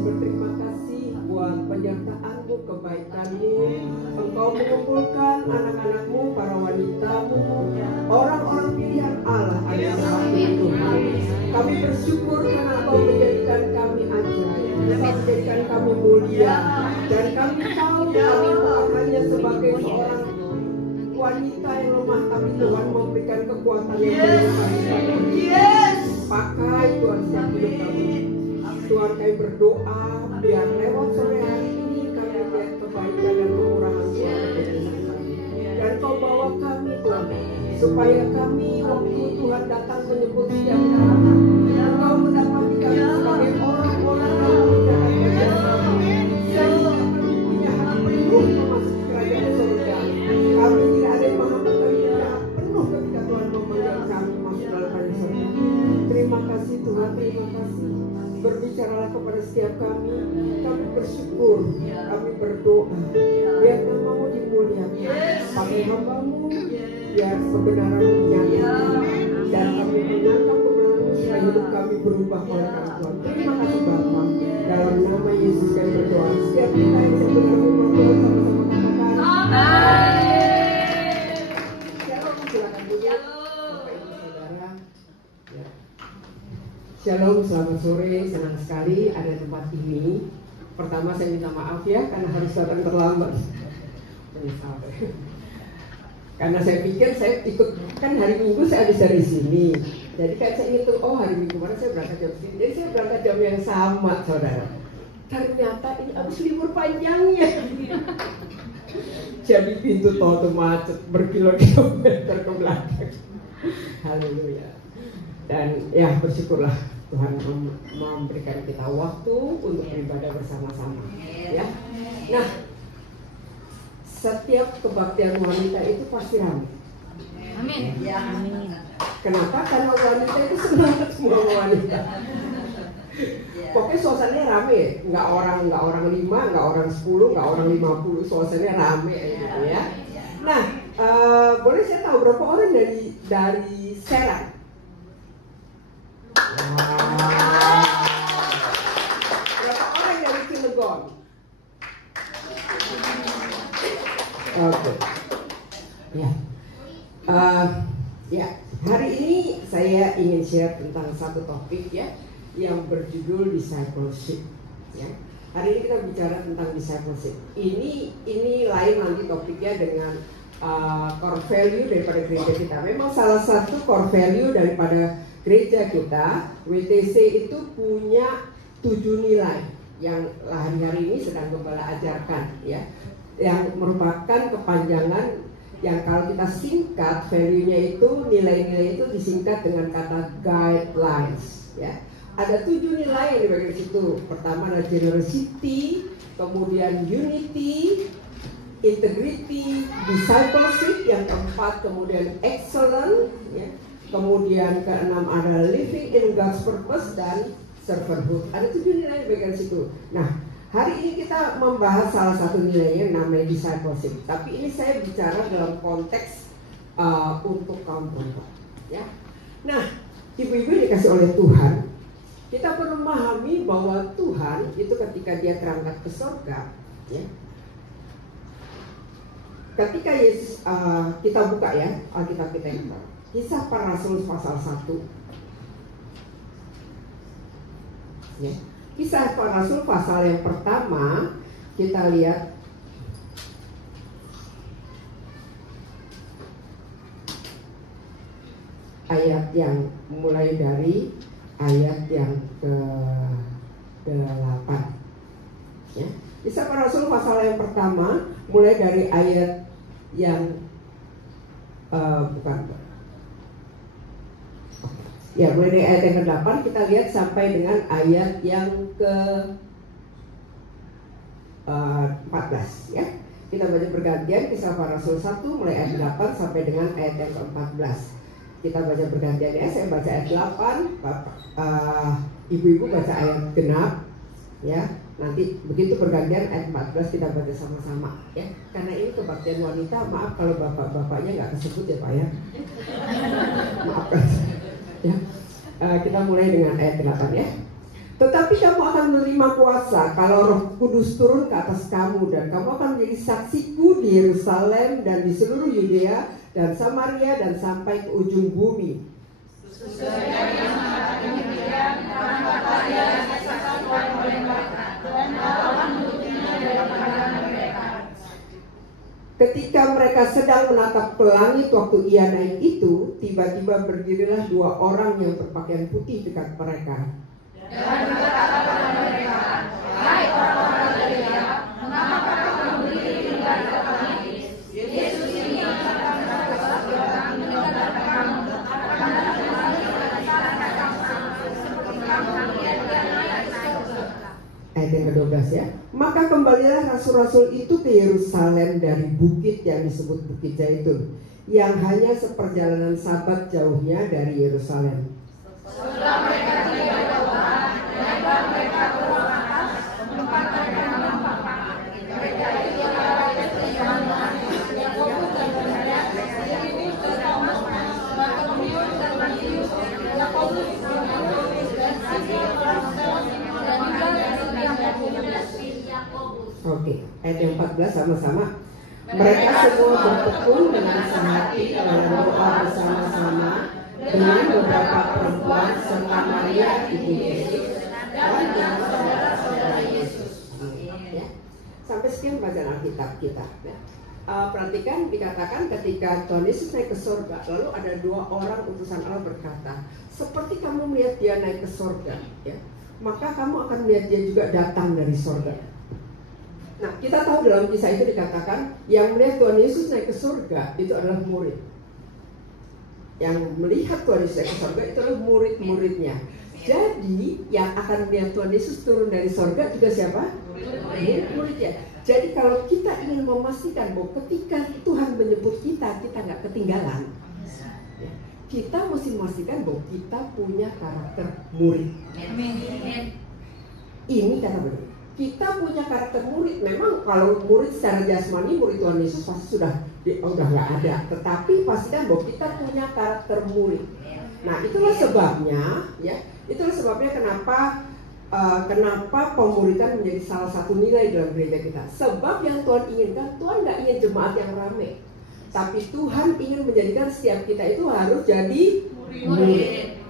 berterima kasih buat penyertaan-Mu, kebaikan-Mu. Engkau mengumpulkan anak-anak-Mu, para wanita-Mu, orang-orang pilihan Allah ada waktu Tuhan. Kami bersyukur karena Engkau menjadikan kami ajaib, Engkau menjadikan kami mulia, dan kami tahu kami bukan hanya sebagai seorang wanita yang lemah, tapi Tuhan memberikan kekuatan yang berlimpah. Pakai Tuhan setiap hidup kami. Tuhan, kami berdoa biar lewat sore hari ini kami lihat kebaikan dan kemurahan Tuhan dan Kau bawa kami Tuhan, supaya kami waktu Tuhan datang menyebut setiap kami, Engkau mendapati kami sebagai orang-orang yang menjaga kami, sehingga kami punya hak penuh memasuki kerajaan surga. Kami tidak ada yang menghambat, kami punya hak penuh ketika Tuhan memanggil kami masuk dalam kerajaan surga. Terima kasih Tuhan, terima kasih. Berbicaralah kepada setiap kami bersyukur, kami berdoa, biar nama-Mu dimuliakan, pakai hamba-Mu, biar kebenaran-Mu nyata, dan kami menyangka kebenaran-Mu supaya hidup kami berubah oleh Tuhan. Terima kasih Bapa, dalam nama Yesus kami berdoa. Setiap kita yang sebenarnya berdoa sama-sama katakan amin. Shalom, silakan duduk Bapak Ibu Saudara. Ya. Shalom, selamat sore, senang sekali ada tempat ini. Pertama saya minta maaf ya karena harus datang terlambat. Karena saya pikir saya ikut, kan hari Minggu saya habis dari sini. Jadi kan saya ngitung, oh hari Minggu kemarin saya berangkat jam segini. Jadi saya berangkat jam yang sama, saudara. Ternyata ini habis libur panjangnya. Jadi pintu tol itu macet berkilo-kilometer ke belakang. Haleluya. Dan ya bersyukurlah Tuhan memberikan kita waktu untuk beribadah bersama-sama. Ya. Nah, setiap kebaktian wanita itu pasti ramai. Amin. Ya. Amin. Kenapa? Karena wanita itu semangat semua wanita. Pokoknya suasananya rame, nggak orang 5, nggak orang 10, nggak orang 50, suasananya rame gitu ya. Nah, boleh saya tahu berapa orang dari Serang? Berapa orang dari Cilegon? Oke. Ya. Ya, hari ini saya ingin share tentang satu topik ya yang berjudul discipleship. Ya. Hari ini kita bicara tentang discipleship. Ini lain nanti topiknya dengan core value daripada gereja kita. Memang salah satu core value daripada gereja kita, WTC itu punya 7 nilai yang hari-hari ini sedang Gembala ajarkan ya, yang merupakan kepanjangan yang kalau kita singkat value-nya itu, nilai-nilai itu disingkat dengan kata guidelines ya. Ada 7 nilai yang dibagi di situ. Pertama adalah generosity, kemudian unity, integrity, discipleship, yang keempat kemudian excellent ya. Kemudian keenam ada living in God's purpose dan servanthood. Ada 7 nilai di bagian situ. Nah, hari ini kita membahas salah satu nilainya namanya discipleship. Tapi ini saya bicara dalam konteks untuk kaum perempuan. Ya. Nah, ibu-ibu dikasih oleh Tuhan, kita perlu memahami bahwa Tuhan itu ketika Dia terangkat ke surga, ya. Ketika Yesus, kita buka ya Alkitab kita yang pertama. Kisah Para Rasul pasal 1. Ya. Kisah Para Rasul pasal yang pertama, kita lihat ayat yang mulai dari ayat yang ke-8. Ya. Kisah Para Rasul pasal yang pertama mulai dari ayat yang ya, mulai dari ayat yang ke-8 kita lihat sampai dengan ayat yang ke-14 ya. Kita baca bergantian Kisah Para Rasul 1 mulai ayat 8 sampai dengan ayat yang ke-14. Kita baca bergantian ya, saya baca ayat 8, ibu-ibu baca ayat genap ya. Nanti begitu bergantian ayat 14 kita baca sama-sama ya. Karena ini kebaktian wanita, maaf kalau bapak-bapaknya nggak kesebut ya Pak ya. Maaf ya. Kita mulai dengan ayat 8 ya. Tetapi kamu akan menerima kuasa kalau Roh Kudus turun ke atas kamu, dan kamu akan menjadi saksiku di Yerusalem dan di seluruh Yudea dan Samaria dan sampai ke ujung bumi. Ketika mereka sedang menatap ke langit waktu ia naik itu, tiba-tiba berdirilah dua orang yang berpakaian putih dekat mereka. Dan berkata kepada mereka, "Hai orang-orang Galilea, mengapa kamu berdiri tinggal di kami? Yesus ini yang akan datang ke orang meninggalkan kamu, akan datang kembali ke kamu seperti kamu melihat dia naik ke surga." Ayat yang ke-12 ya. Maka kembalilah rasul-rasul itu ke Yerusalem dari bukit yang disebut Bukit Zaitun, yang hanya seperjalanan sabat jauhnya dari Yerusalem. Setelah mereka tiba di bawah, naiklah mereka ke ruang atas, tempat mereka nampak. Mereka itu adalah Yesus yang Yakobus dan Yohanes, Yakobus dan Thomas, Bartolomeus dan Matius, Yakobus dan Yohanes dan Simon orang Zelos, dan Yudas yang Yakobus. Oke, ayat yang 14 sama-sama. Mereka semua bertekun dengan sehati dalam doa bersama-sama dengan beberapa perempuan serta Maria ibu Yesus dan dengan saudara-saudara Yesus. Ya. Sampai sekian bacaan Alkitab kita. Ya. Perhatikan dikatakan ketika Tuhan Yesus naik ke surga, lalu ada dua orang utusan Allah berkata, seperti kamu melihat dia naik ke surga, ya, maka kamu akan melihat dia juga datang dari surga. Nah, kita tahu dalam kisah itu dikatakan yang melihat Tuhan Yesus naik ke surga itu adalah murid. Yang melihat Tuhan Yesus naik ke surga itu adalah murid-muridnya. Jadi yang akan melihat Tuhan Yesus turun dari surga juga siapa? Murid-muridnya. Jadi kalau kita ingin memastikan bahwa ketika Tuhan menyebut kita, kita nggak ketinggalan, ya, kita mesti memastikan bahwa kita punya karakter murid. Ini kata benar. Kita punya karakter murid. Memang kalau murid secara jasmani, murid Tuhan Yesus pasti sudah nggak ada. Tetapi pastikan bahwa kita punya karakter murid. Nah, itulah sebabnya, ya, itulah sebabnya kenapa pemuridan menjadi salah satu nilai dalam gereja kita. Sebab yang Tuhan inginkan, Tuhan nggak ingin jemaat yang ramai, tapi Tuhan ingin menjadikan setiap kita itu harus jadi murid.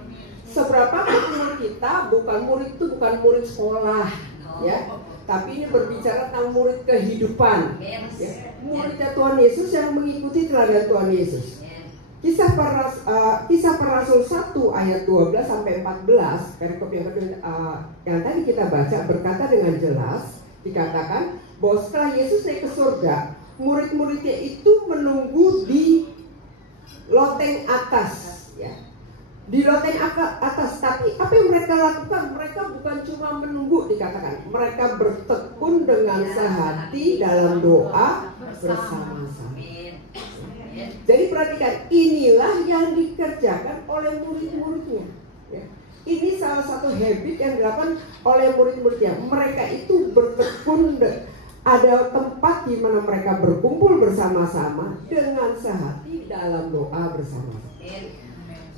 Seberapa umur kita, murid itu bukan murid sekolah, ya, tapi ini berbicara tentang murid kehidupan, ya. Muridnya Tuhan Yesus yang mengikuti teladan Tuhan Yesus. Kisah para Rasul 1 ayat 12 sampai 14, perikop yang tadi kita baca berkata dengan jelas, dikatakan bahwa setelah Yesus naik ke surga, murid-muridnya itu menunggu di loteng atas, ya. Di loteng atas, tapi apa yang mereka lakukan? Mereka bukan cuma menunggu, dikatakan mereka bertekun dengan sehati dalam doa bersama-sama. Jadi perhatikan, inilah yang dikerjakan oleh murid-muridnya, ya. Ini salah satu habit yang dilakukan oleh murid-muridnya. Mereka itu bertekun, ada tempat di mana mereka berkumpul bersama-sama dengan sehati dalam doa bersama-sama.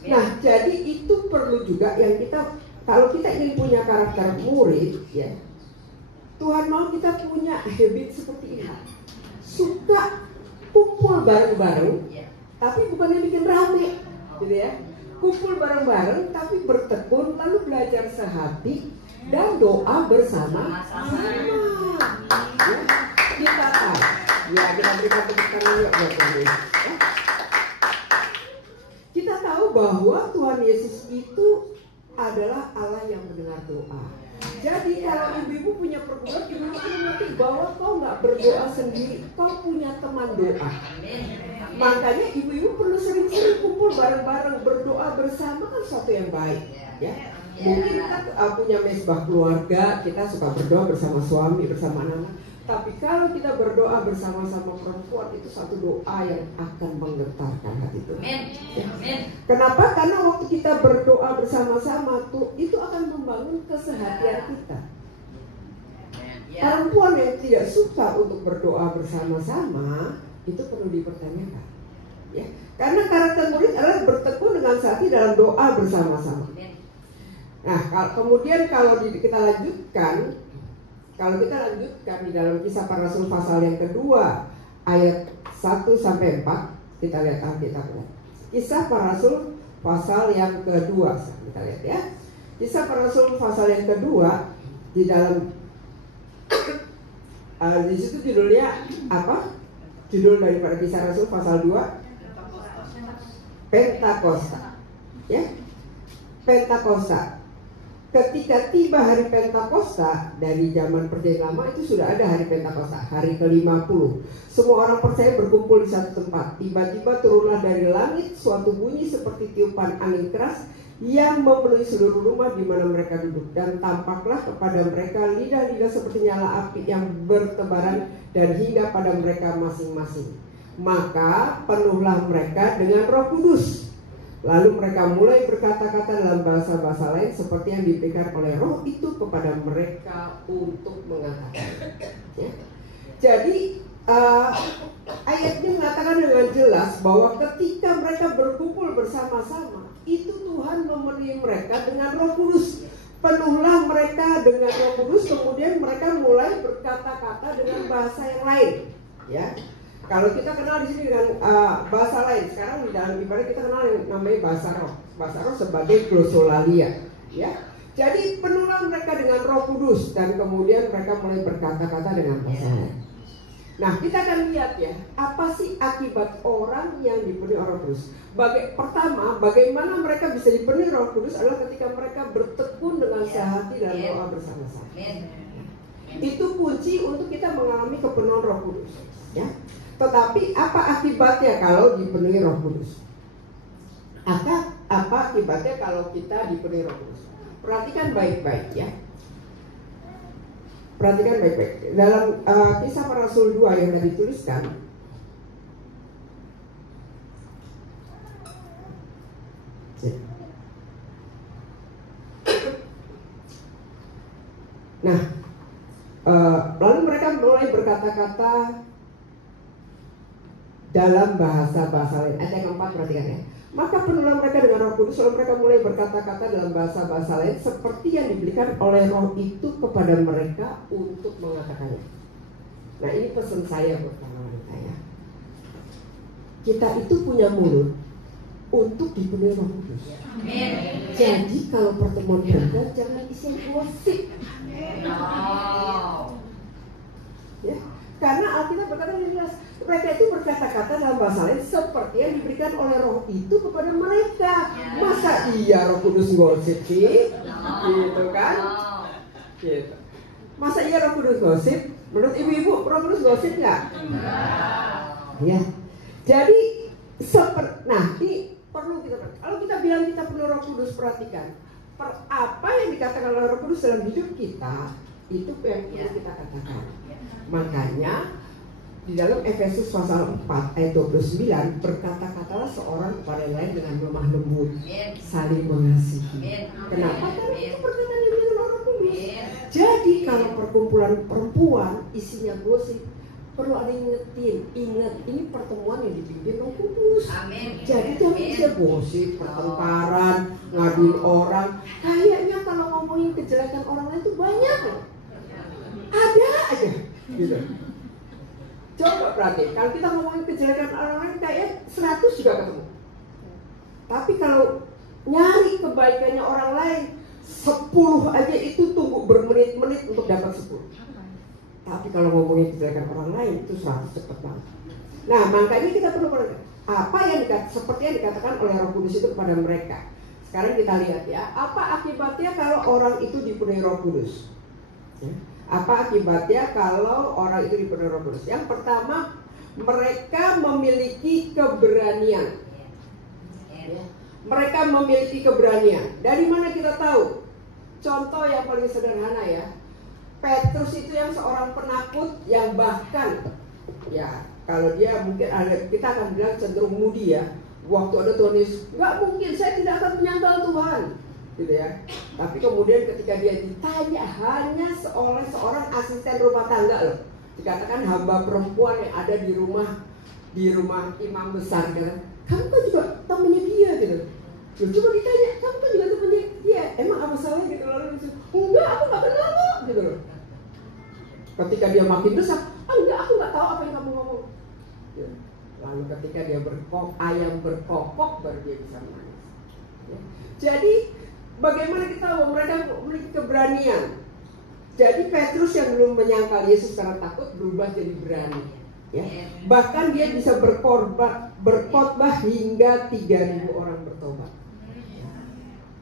Nah, jadi itu perlu juga yang kita, kalau kita ingin punya karakter murid, ya, Tuhan mau kita punya habit seperti ini. Suka kumpul bareng-bareng, tapi bukan yang bikin rame, gitu ya. Kumpul bareng-bareng, tapi bertekun, lalu belajar sehati dan doa bersama-sama. Ya, kita tahu, ya, kita berikan tepuk tangan buat Tuhan Yesus. Ya. Kita tahu bahwa Tuhan Yesus itu adalah Allah yang mendengar doa. Jadi kalau ibu-ibu punya pergumulan, ibu-ibu perlu mengerti bahwa kau nggak berdoa sendiri, kau punya teman doa. Makanya ibu-ibu perlu sering-sering kumpul bareng-bareng, berdoa bersama, kan sesuatu yang baik, ya. Mungkin kita punya mesbah keluarga, kita suka berdoa bersama suami, bersama anak-anak. Tapi kalau kita berdoa bersama-sama perempuan, itu satu doa yang akan menggetarkan hati Tuhan. Ya. Kenapa? Karena waktu kita berdoa bersama-sama tuh, itu akan membangun kesehatian kita. Perempuan yang tidak suka untuk berdoa bersama-sama, itu perlu dipertanyakan. Ya. Karena karakter murid adalah bertekun dengan sehati dalam doa bersama-sama. Nah, kemudian kalau kita lanjutkan di dalam Kisah Para Rasul pasal yang kedua ayat 1 sampai 4, kita lihat Alkitabnya. Kisah Para Rasul pasal yang kedua, kita lihat ya. Kisah Para Rasul pasal yang kedua, di dalam di situ judulnya apa? Judul daripada Kisah Rasul pasal 2, Pentakosta. Ya. Pentakosta. Ketika tiba hari Pentakosta, dari zaman Perjanjian Lama itu sudah ada hari Pentakosta, hari ke-50. Semua orang percaya berkumpul di satu tempat. Tiba-tiba turunlah dari langit suatu bunyi seperti tiupan angin keras yang memenuhi seluruh rumah di mana mereka duduk. Dan tampaklah kepada mereka lidah-lidah seperti nyala api yang bertebaran dan hingga pada mereka masing-masing. Maka penuhlah mereka dengan Roh Kudus. Lalu mereka mulai berkata-kata dalam bahasa-bahasa lain seperti yang diberikan oleh Roh itu kepada mereka untuk mengatakan. Ya. Jadi ayat ini mengatakan dengan jelas bahwa ketika mereka berkumpul bersama-sama, itu Tuhan memenuhi mereka dengan Roh Kudus. Penuhlah mereka dengan Roh Kudus, kemudian mereka mulai berkata-kata dengan bahasa yang lain. Ya. Kalau kita kenal di sini dengan bahasa lain, sekarang di dalam ibadah kita kenal yang namanya bahasa roh. Bahasa roh sebagai glosolalia, ya. Jadi penuhlah mereka dengan Roh Kudus dan kemudian mereka mulai berkata-kata dengan bahasa lain. Nah, kita akan lihat ya, apa sih akibat orang yang dipenuhi Roh Kudus? Pertama, bagaimana mereka bisa dipenuhi Roh Kudus adalah ketika mereka bertekun dengan sehati dalam doa bersama-sama. Itu kunci untuk kita mengalami kepenuhan Roh Kudus, ya. Tetapi apa akibatnya kalau dipenuhi Roh Kudus? Apa akibatnya kalau kita dipenuhi Roh Kudus? Perhatikan baik-baik ya. Perhatikan baik-baik. Dalam Kisah Para Rasul 2 yang tadi dituliskan, nah, lalu mereka mulai berkata-kata dalam bahasa-bahasa lain. Ayat yang keempat, perhatikan ya. Maka penuhlah mereka dengan Roh Kudus, lalu mereka mulai berkata-kata dalam bahasa-bahasa lain seperti yang diberikan oleh Roh itu kepada mereka untuk mengatakannya. Nah, ini pesan saya buat kawan-kawan ya. Kita itu punya mulut untuk dipenuhi Roh Kudus. Jadi kalau pertemuan kita jangan isi gosip. Ya. Karena Alkitab berkata jelas, mereka itu berkata-kata dalam bahasa lain seperti yang diberikan oleh Roh itu kepada mereka. Masa iya Roh Kudus gosip sih? Gitu kan? Gitu. Masa iya Roh Kudus gosip? Menurut ibu-ibu, Roh Kudus gosip nggak? Ya. Jadi ini perlu kita. Kalau kita bilang kita penuh Roh Kudus, perhatikan apa yang dikatakan oleh Roh Kudus dalam hidup kita, itu yang perlu kita katakan. Makanya di dalam Efesus pasal 4 ayat 29, berkata-katalah seorang kepada yang lain dengan lemah lembut, saling mengasihi. Kenapa? Karena itu perkataan yang dibilang Roh Kudus. Jadi kalau perkumpulan perempuan isinya gosip, perlu ada yang ingetin. Ingat, ini pertemuan yang dipimpin Roh Kudus. Jadi jangan bisa gosip, pertengkaran, ngaduin orang. Kayaknya kalau ngomongin kejelekan orang lain itu banyak loh. Ada aja gitu. Coba perhatiin, kalau kita ngomongin kejelekan orang lain kayak 100 juga ketemu. Tapi kalau nyari kebaikannya orang lain 10 aja itu tunggu bermenit-menit untuk dapat 10. Tapi kalau ngomongin kejelekan orang lain itu 100 cepet banget. Nah, makanya kita perlu apa yang seperti yang dikatakan oleh Roh Kudus itu kepada mereka. Sekarang kita lihat ya, apa akibatnya kalau orang itu dipenuhi Roh Kudus? Ya. Apa akibatnya kalau orang itu dipenuhi Roh Kudus? Yang pertama, mereka memiliki keberanian. Ya. Mereka memiliki keberanian. Dari mana kita tahu? Contoh yang paling sederhana ya. Petrus itu yang seorang penakut yang bahkan ya kalau dia mungkin ada, kita akan bilang cenderung mudi ya. Waktu ada Tuhan Yesus, nggak mungkin saya tidak akan menyangkal Tuhan, gitu ya. Tapi kemudian ketika dia ditanya hanya oleh seorang asisten rumah tangga loh, dikatakan hamba perempuan yang ada di rumah imam besar, kan kamu kan juga temannya dia gitu. Cuma ditanya, kamu kan juga temannya dia. emang apa salahnya gitu. Lalu dia bilang, enggak, aku nggak kenal kok gitu loh. Ketika dia makin besar, enggak, aku nggak tahu apa yang kamu ngomong. Ya. Lalu ketika dia ayam berkokok, baru dia bisa menangis. Ya. Jadi bagaimana kita tahu mereka memiliki keberanian? Jadi Petrus yang belum menyangkal Yesus karena takut berubah jadi berani. Ya. Bahkan dia bisa berkhotbah hingga 3.000 orang bertobat.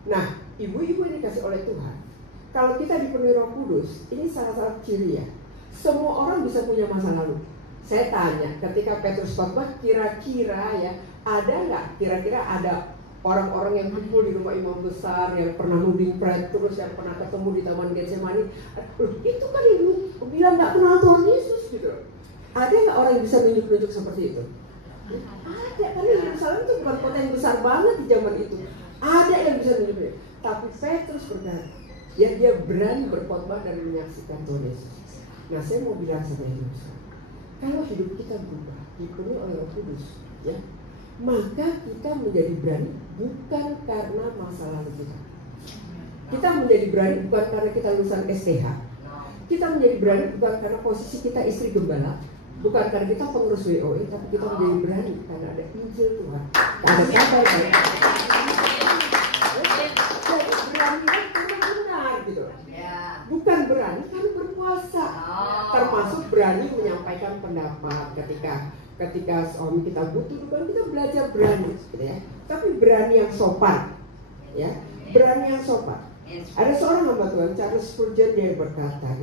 Nah, ibu-ibu ini dikasih oleh Tuhan. Kalau kita dipenuhi Roh Kudus, ini salah-salah ciri ya. Semua orang bisa punya masa lalu. Saya tanya, ketika Petrus khotbah, kira-kira ya, ada nggak? Kira-kira ada orang-orang yang kumpul di rumah imam besar, yang pernah nuding Petrus, yang pernah ketemu di Taman Getsemani, itu kan yang bilang nggak kenal Tuhan Yesus gitu. Ada nggak orang yang bisa nunjuk-nunjuk seperti itu? Ada, karena Yerusalem itu bukan kota yang besar banget di zaman itu. Ada yang bisa nunjuk-nunjuk. Tapi Petrus berkata, ya dia berani berkhotbah dan menyaksikan Tuhan Yesus. Nah, saya mau bilang sama ibu, kalau hidup kita berubah, dipenuhi oleh Roh Kudus, ya, maka kita menjadi berani bukan karena masa lalu kita. Kita menjadi berani bukan karena kita lulusan STH. Kita menjadi berani bukan karena posisi kita istri gembala, bukan karena kita pengurus WOE, tapi kita menjadi berani karena ada Injil Tuhan. Ada kabar baik. Jadi berani karena benar gitu. Bukan berani karena berpuasa. Termasuk berani menyampaikan pendapat ketika suami kita butuh, bukan kita belajar berani, gitu ya. Tapi berani yang sopan, ya, berani yang sopan. Ada seorang hamba Tuhan, Charles Spurgeon, dia berkata,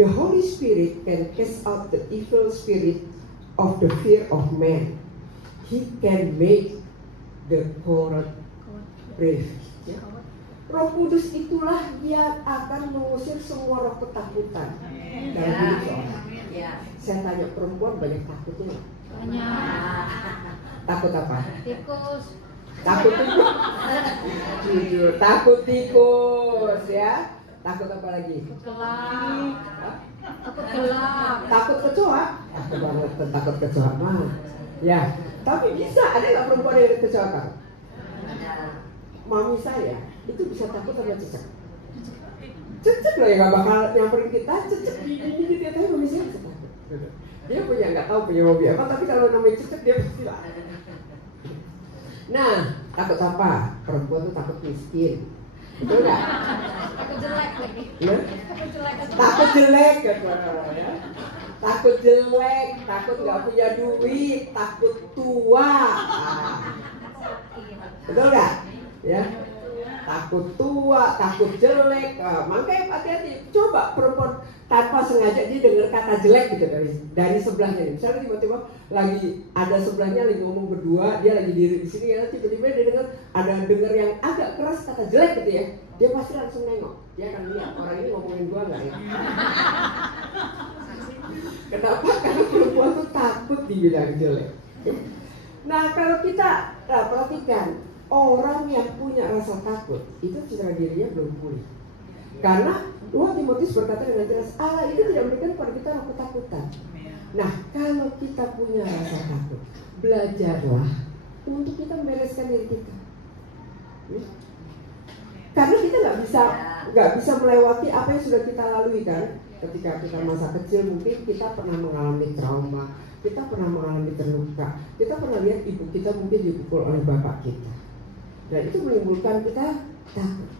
the Holy Spirit can cast out the evil spirit of the fear of man. He can make the coward brave. Ya. Roh Kudus itulah dia akan mengusir semua roh ketakutan dalam hidup seorang. Saya tanya, perempuan banyak takutnya? Banyak. Takut apa? Tikus. Takut tikus. Jujur, takut tikus ya. Takut apa lagi? Gelap. Takut gelap. Takut kecoa. Takut banget takut kecoa mah. Ya, tapi bisa ada nggak perempuan yang kecoa kan? Mami saya itu bisa takut sama cicak. Cicak loh yang nggak bakal nyamperin kita, cicak ini gitu ya, tapi mami saya bisa takut. Dia punya nggak tahu punya hobi apa, tapi kalau namanya cicak dia pasti lah. Nah, takut apa? Perempuan tuh takut miskin. Betul nggak? Takut jelek lagi. Ya? Takut jelek. Takut jelek ya. Takut jelek, takut nggak punya duit, takut tua. Nah. Betul nggak? Ya, takut tua, takut jelek. Makanya hati-hati. Coba perempuan tanpa sengaja dia dengar kata jelek gitu dari sebelahnya. Misalnya tiba-tiba lagi ada sebelahnya lagi ngomong berdua, dia lagi diri di sini ya, tiba-tiba dia dengar yang agak keras kata jelek gitu ya. Dia pasti langsung nengok. Dia akan lihat orang ini ngomongin gua nggak ya? Kenapa? Karena perempuan tuh takut dibilang jelek. Nah, kalau kita perhatikan orang yang punya rasa takut itu citra dirinya belum pulih. Karena 2 Timotius berkata dengan jelas, Allah itu tidak memberikan kepada kita roh ketakutan. Nah, kalau kita punya rasa takut, belajarlah untuk kita membereskan diri kita. Karena kita nggak bisa melewati apa yang sudah kita lalui kan. Ketika kita masa kecil mungkin kita pernah mengalami trauma, kita pernah mengalami terluka, kita pernah lihat ibu kita mungkin dipukul oleh bapak kita. Dan itu menimbulkan kita takut.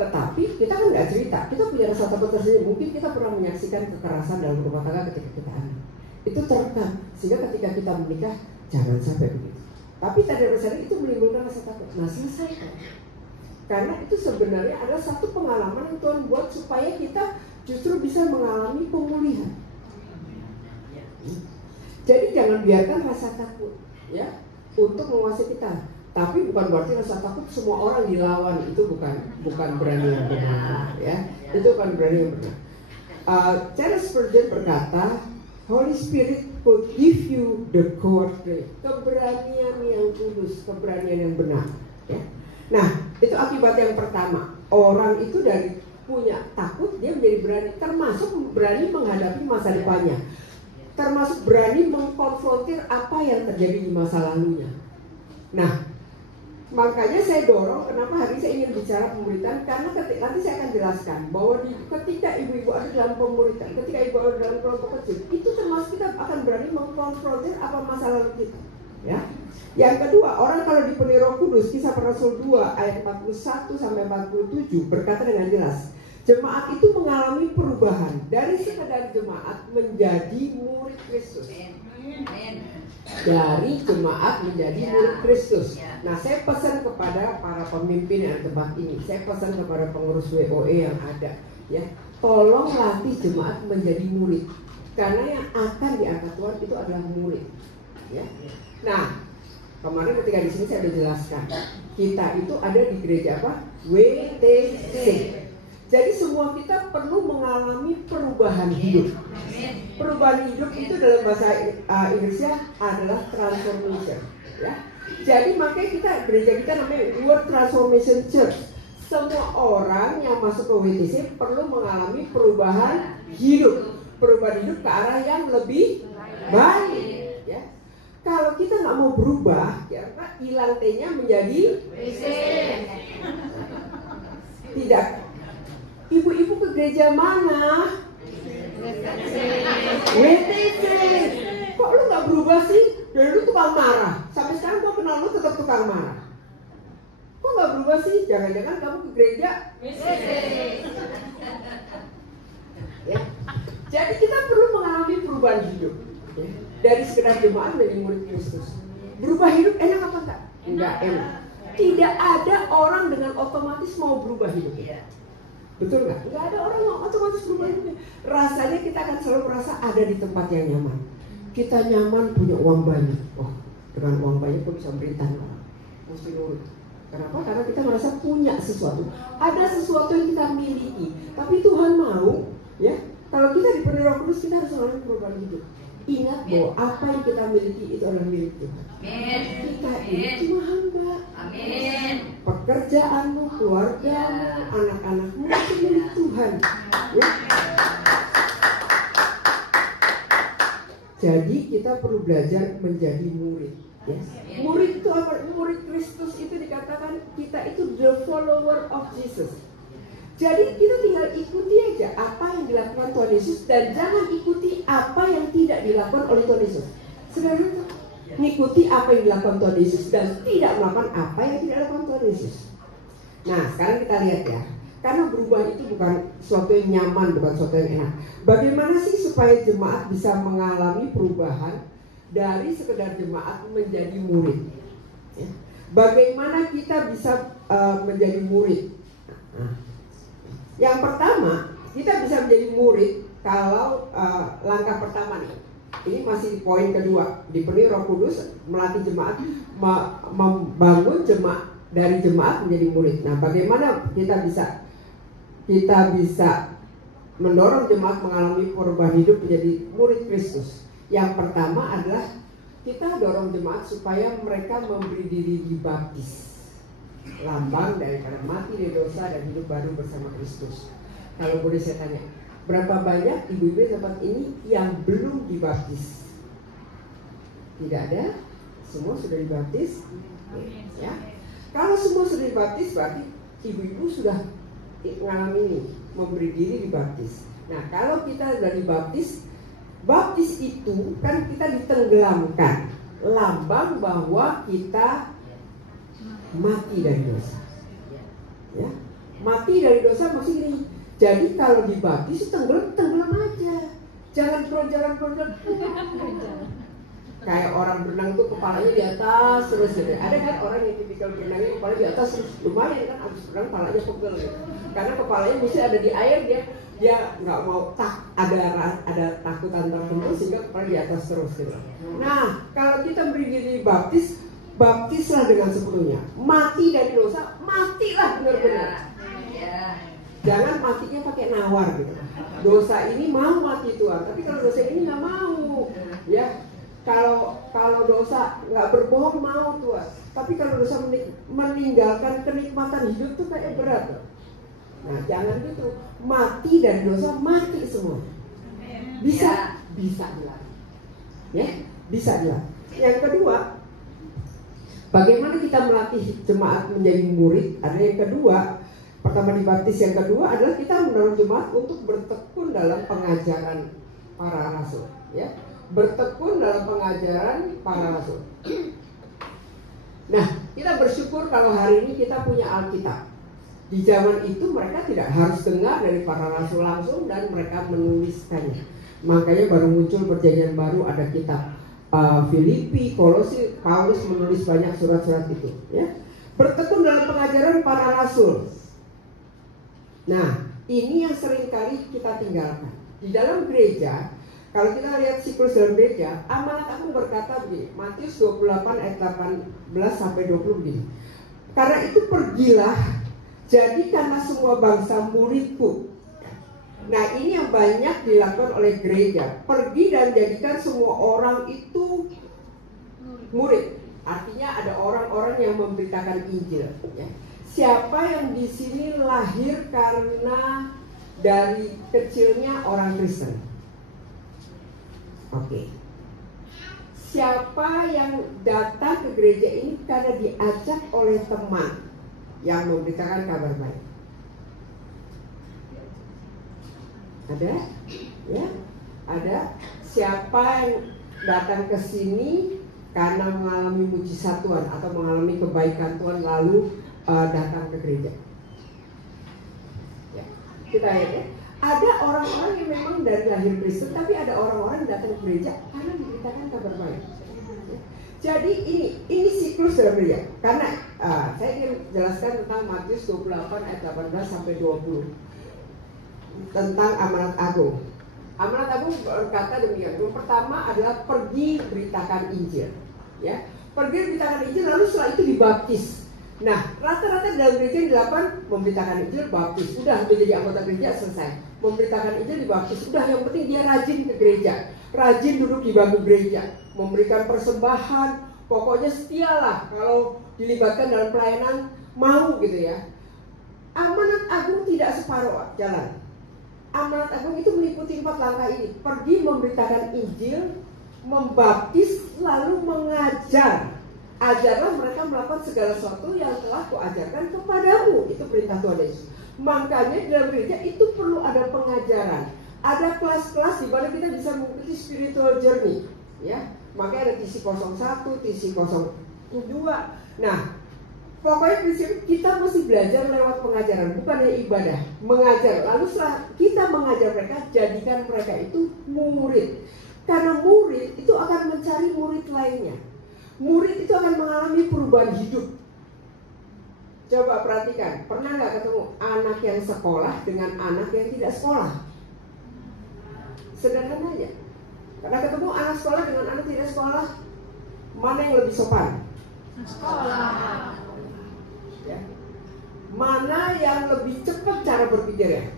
Tetapi kita kan nggak cerita, kita punya rasa takut tersendiri. Mungkin kita pernah menyaksikan kekerasan dalam rumah tangga ketika kita anak. Itu terekam, sehingga ketika kita menikah jangan sampai begitu. Tapi tadi dasarnya itu menimbulkan rasa takut. Nah, selesaikan. Karena itu sebenarnya adalah satu pengalaman yang Tuhan buat supaya kita justru bisa mengalami pemulihan. Jadi jangan biarkan rasa takut ya untuk menguasai kita. Tapi bukan berarti rasa takut semua orang dilawan, itu bukan berani yang benar ya. Itu bukan berani yang benar. Charles Spurgeon berkata, Holy Spirit could give you the courage, keberanian yang kudus, keberanian yang benar ya. Nah, itu akibat yang pertama. Orang itu dari punya takut, dia menjadi berani, termasuk berani menghadapi masa depannya, termasuk berani mengkonfrontir apa yang terjadi di masa lalunya. Nah, Makanya saya dorong kenapa hari ini saya ingin bicara pemuritan, karena nanti saya akan jelaskan bahwa ketika ibu-ibu ada dalam pemuritan, ketika ibu ada dalam kelompok kecil, itu termasuk kita akan berani mengkonfrontir apa masalah kita. Ya. Yang kedua, orang kalau dipenuhi Roh Kudus, Kisah Para Rasul 2 ayat 41 sampai 47 berkata dengan jelas, jemaat itu mengalami perubahan dari sekedar jemaat menjadi murid Kristus. Dari jemaat menjadi murid Kristus. Nah, saya pesan kepada para pemimpin yang tempat ini, saya pesan kepada pengurus WOE yang ada, ya, tolong latih jemaat menjadi murid, karena yang akan diangkat Tuhan itu adalah murid. Ya. Nah, kemarin ketika di sini saya sudah jelaskan, kita itu ada di gereja apa? WTC. Jadi semua kita perlu mengalami perubahan hidup. Perubahan hidup itu dalam bahasa Inggrisnya adalah transformation. Ya. Jadi makanya kita gereja kita namanya World Transformation Church. Semua orang yang masuk ke WTC perlu mengalami perubahan hidup. Perubahan hidup ke arah yang lebih baik. Ya. Kalau kita nggak mau berubah, ya hilang T-nya menjadi tidak. Ibu-ibu ke gereja mana? WTC. Kok lu nggak berubah sih? Dari lu tukang marah. Sampai sekarang gua kenal lu tetap tukang marah. Kok nggak berubah sih? Jangan-jangan kamu ke gereja WTC. Ya. Jadi kita perlu mengalami perubahan hidup. Ya. Dari sekedar jemaat menjadi murid Kristus. Berubah hidup enak apa enggak? Enggak enak. Tidak ada orang dengan otomatis mau berubah hidupnya. Betul nggak? Nggak ada orang yang otomatis berubah hidupnya. Rasanya kita akan selalu merasa ada di tempat yang nyaman. Kita nyaman punya uang banyak. Oh, dengan uang banyak pun bisa merintah orang. Mesti nurut. Kenapa? Karena kita merasa punya sesuatu. Ada sesuatu yang kita miliki. Tapi Tuhan mau, ya. Kalau kita dipenuhi Roh Kudus, kita harus mengalami perubahan hidup. Ingat bahwa apa yang kita miliki itu adalah milik Tuhan. Kita ini cuma hamba. Pekerjaanmu, keluargamu, anak-anakmu itu milik Tuhan. Ya. Jadi kita perlu belajar menjadi murid. Ya. Murid itu apa? Murid Kristus itu dikatakan kita itu the follower of Jesus. Jadi kita tinggal ikuti aja apa yang dilakukan Tuhan Yesus dan jangan ikuti apa yang tidak dilakukan oleh Tuhan Yesus. Sederhana, mengikuti apa yang dilakukan Tuhan Yesus dan tidak melakukan apa yang tidak dilakukan Tuhan Yesus. Nah, sekarang kita lihat ya, karena berubah itu bukan sesuatu yang nyaman, bukan sesuatu yang enak. Bagaimana sih supaya jemaat bisa mengalami perubahan dari sekedar jemaat menjadi murid? Ya. Bagaimana kita bisa menjadi murid? Nah, yang pertama, kita bisa menjadi murid kalau langkah pertama nih. Ini masih poin kedua, dipenuhi Roh Kudus, melatih jemaat, membangun jemaat dari jemaat menjadi murid. Nah, bagaimana kita bisa mendorong jemaat mengalami perubahan hidup menjadi murid Kristus? Yang pertama adalah kita dorong jemaat supaya mereka memberi diri dibaptis. Lambang dari karena mati dari dosa dan hidup baru bersama Kristus. Kalau boleh saya tanya, berapa banyak ibu-ibu tempat ini yang belum dibaptis? Tidak ada? Semua sudah dibaptis? Ya. Kalau semua sudah dibaptis, berarti ibu-ibu sudah mengalami ini, memberi diri dibaptis. Nah, kalau kita sudah dibaptis, baptis itu kan kita ditenggelamkan, lambang bahwa kita mati dari dosa. Ya. Mati dari dosa maksudnya gini. Jadi kalau dibaptis tenggelam aja. Jangan jalan. Kayak orang berenang tuh kepalanya di atas terus gitu. Ada kan orang yang tipikal berenangnya kepalanya di atas terus, lumayan kan habis berenang kepalanya pegel gitu. Karena kepalanya mesti ada di air, dia nggak mau ada takutan tertentu sehingga kepalanya di atas terus gitu. Nah, kalau kita beri diri baptislah dengan sepenuhnya. Mati dari dosa, matilah benar-benar. Jangan matinya pakai nawar gitu. Dosa ini mau mati Tuhan, tapi kalau dosa ini nggak mau, ya. Kalau dosa nggak berbohong mau Tuhan, tapi kalau dosa meninggalkan kenikmatan hidup tuh kayak berat. Nah, jangan gitu. Mati dari dosa, mati semua. Bisa dilatih. Ya, bisa dilatih. Yang kedua, Bagaimana kita melatih jemaat menjadi murid? Ada yang kedua, pertama dibaptis, yang kedua adalah kita mendorong jemaat untuk bertekun dalam pengajaran para rasul, ya. Bertekun dalam pengajaran para rasul. Nah, kita bersyukur kalau hari ini kita punya Alkitab. Di zaman itu mereka tidak harus dengar dari para rasul langsung dan mereka menuliskannya. Makanya baru muncul perjanjian baru, ada kitab Filipi, Kolose, Paulus menulis banyak surat-surat itu, ya. Bertekun dalam pengajaran para rasul. Nah, ini yang seringkali kita tinggalkan. Di dalam gereja, kalau kita lihat siklus dalam gereja, amanat agung berkata begini, Matius 28 ayat 18 sampai 20 begini. Karena itu pergilah, jadikanlah semua bangsa muridku. Nah, ini yang banyak dilakukan oleh gereja. Pergi dan jadikan semua orang itu murid. Artinya ada orang-orang yang memberitakan Injil, ya. Siapa yang di sini lahir karena dari kecilnya orang Kristen? Oke. Siapa yang datang ke gereja ini karena diajak oleh teman yang memberitakan kabar baik? Ada? Ya? Ada? Siapa yang datang ke sini karena mengalami mujizat Tuhan atau mengalami kebaikan Tuhan lalu datang ke gereja? Ya. Kita lihat, ya. Ada orang-orang yang memang dari lahir Kristen, tapi ada orang-orang yang datang ke gereja karena diberitakan kabar baik. Ya. Jadi ini siklus dalam gereja. Karena saya ingin jelaskan tentang Matius 28 ayat 18 sampai 20. Tentang amanat agung. Amanat agung berkata demikian. Yang pertama adalah pergi beritakan Injil, ya. Pergi beritakan Injil, lalu setelah itu dibaptis. Nah, rata-rata dalam gereja yang dilakukan memberitakan Injil, baptis, udah menjadi anggota gereja, selesai. Memberitakan Injil, dibaptis, udah, yang penting dia rajin ke gereja, rajin duduk di bangku gereja, memberikan persembahan, pokoknya setialah kalau dilibatkan dalam pelayanan, mau gitu ya. Amanat agung tidak separuh jalan. Amanat agung itu meliputi 4 langkah ini. Pergi memberitakan Injil, membaptis, lalu mengajar. Ajarlah mereka melakukan segala sesuatu yang telah kuajarkan kepadamu. Itu perintah Tuhan Yesus. Makanya di dalam gereja itu perlu ada pengajaran. Ada kelas-kelas di mana kita bisa mengikuti spiritual journey, ya. Makanya ada TC 01, TC 02. Nah, pokoknya prinsip kita mesti belajar lewat pengajaran, bukan hanya ibadah, mengajar. Lalu setelah kita mengajar mereka, jadikan mereka itu murid. Karena murid itu akan mencari murid lainnya. Murid itu akan mengalami perubahan hidup. Coba perhatikan, pernah nggak ketemu anak yang sekolah dengan anak yang tidak sekolah? Sederhana aja. Pernah ketemu anak sekolah dengan anak tidak sekolah? Mana yang lebih sopan? Sekolah. Ya. Mana yang lebih cepat cara berpikirnya?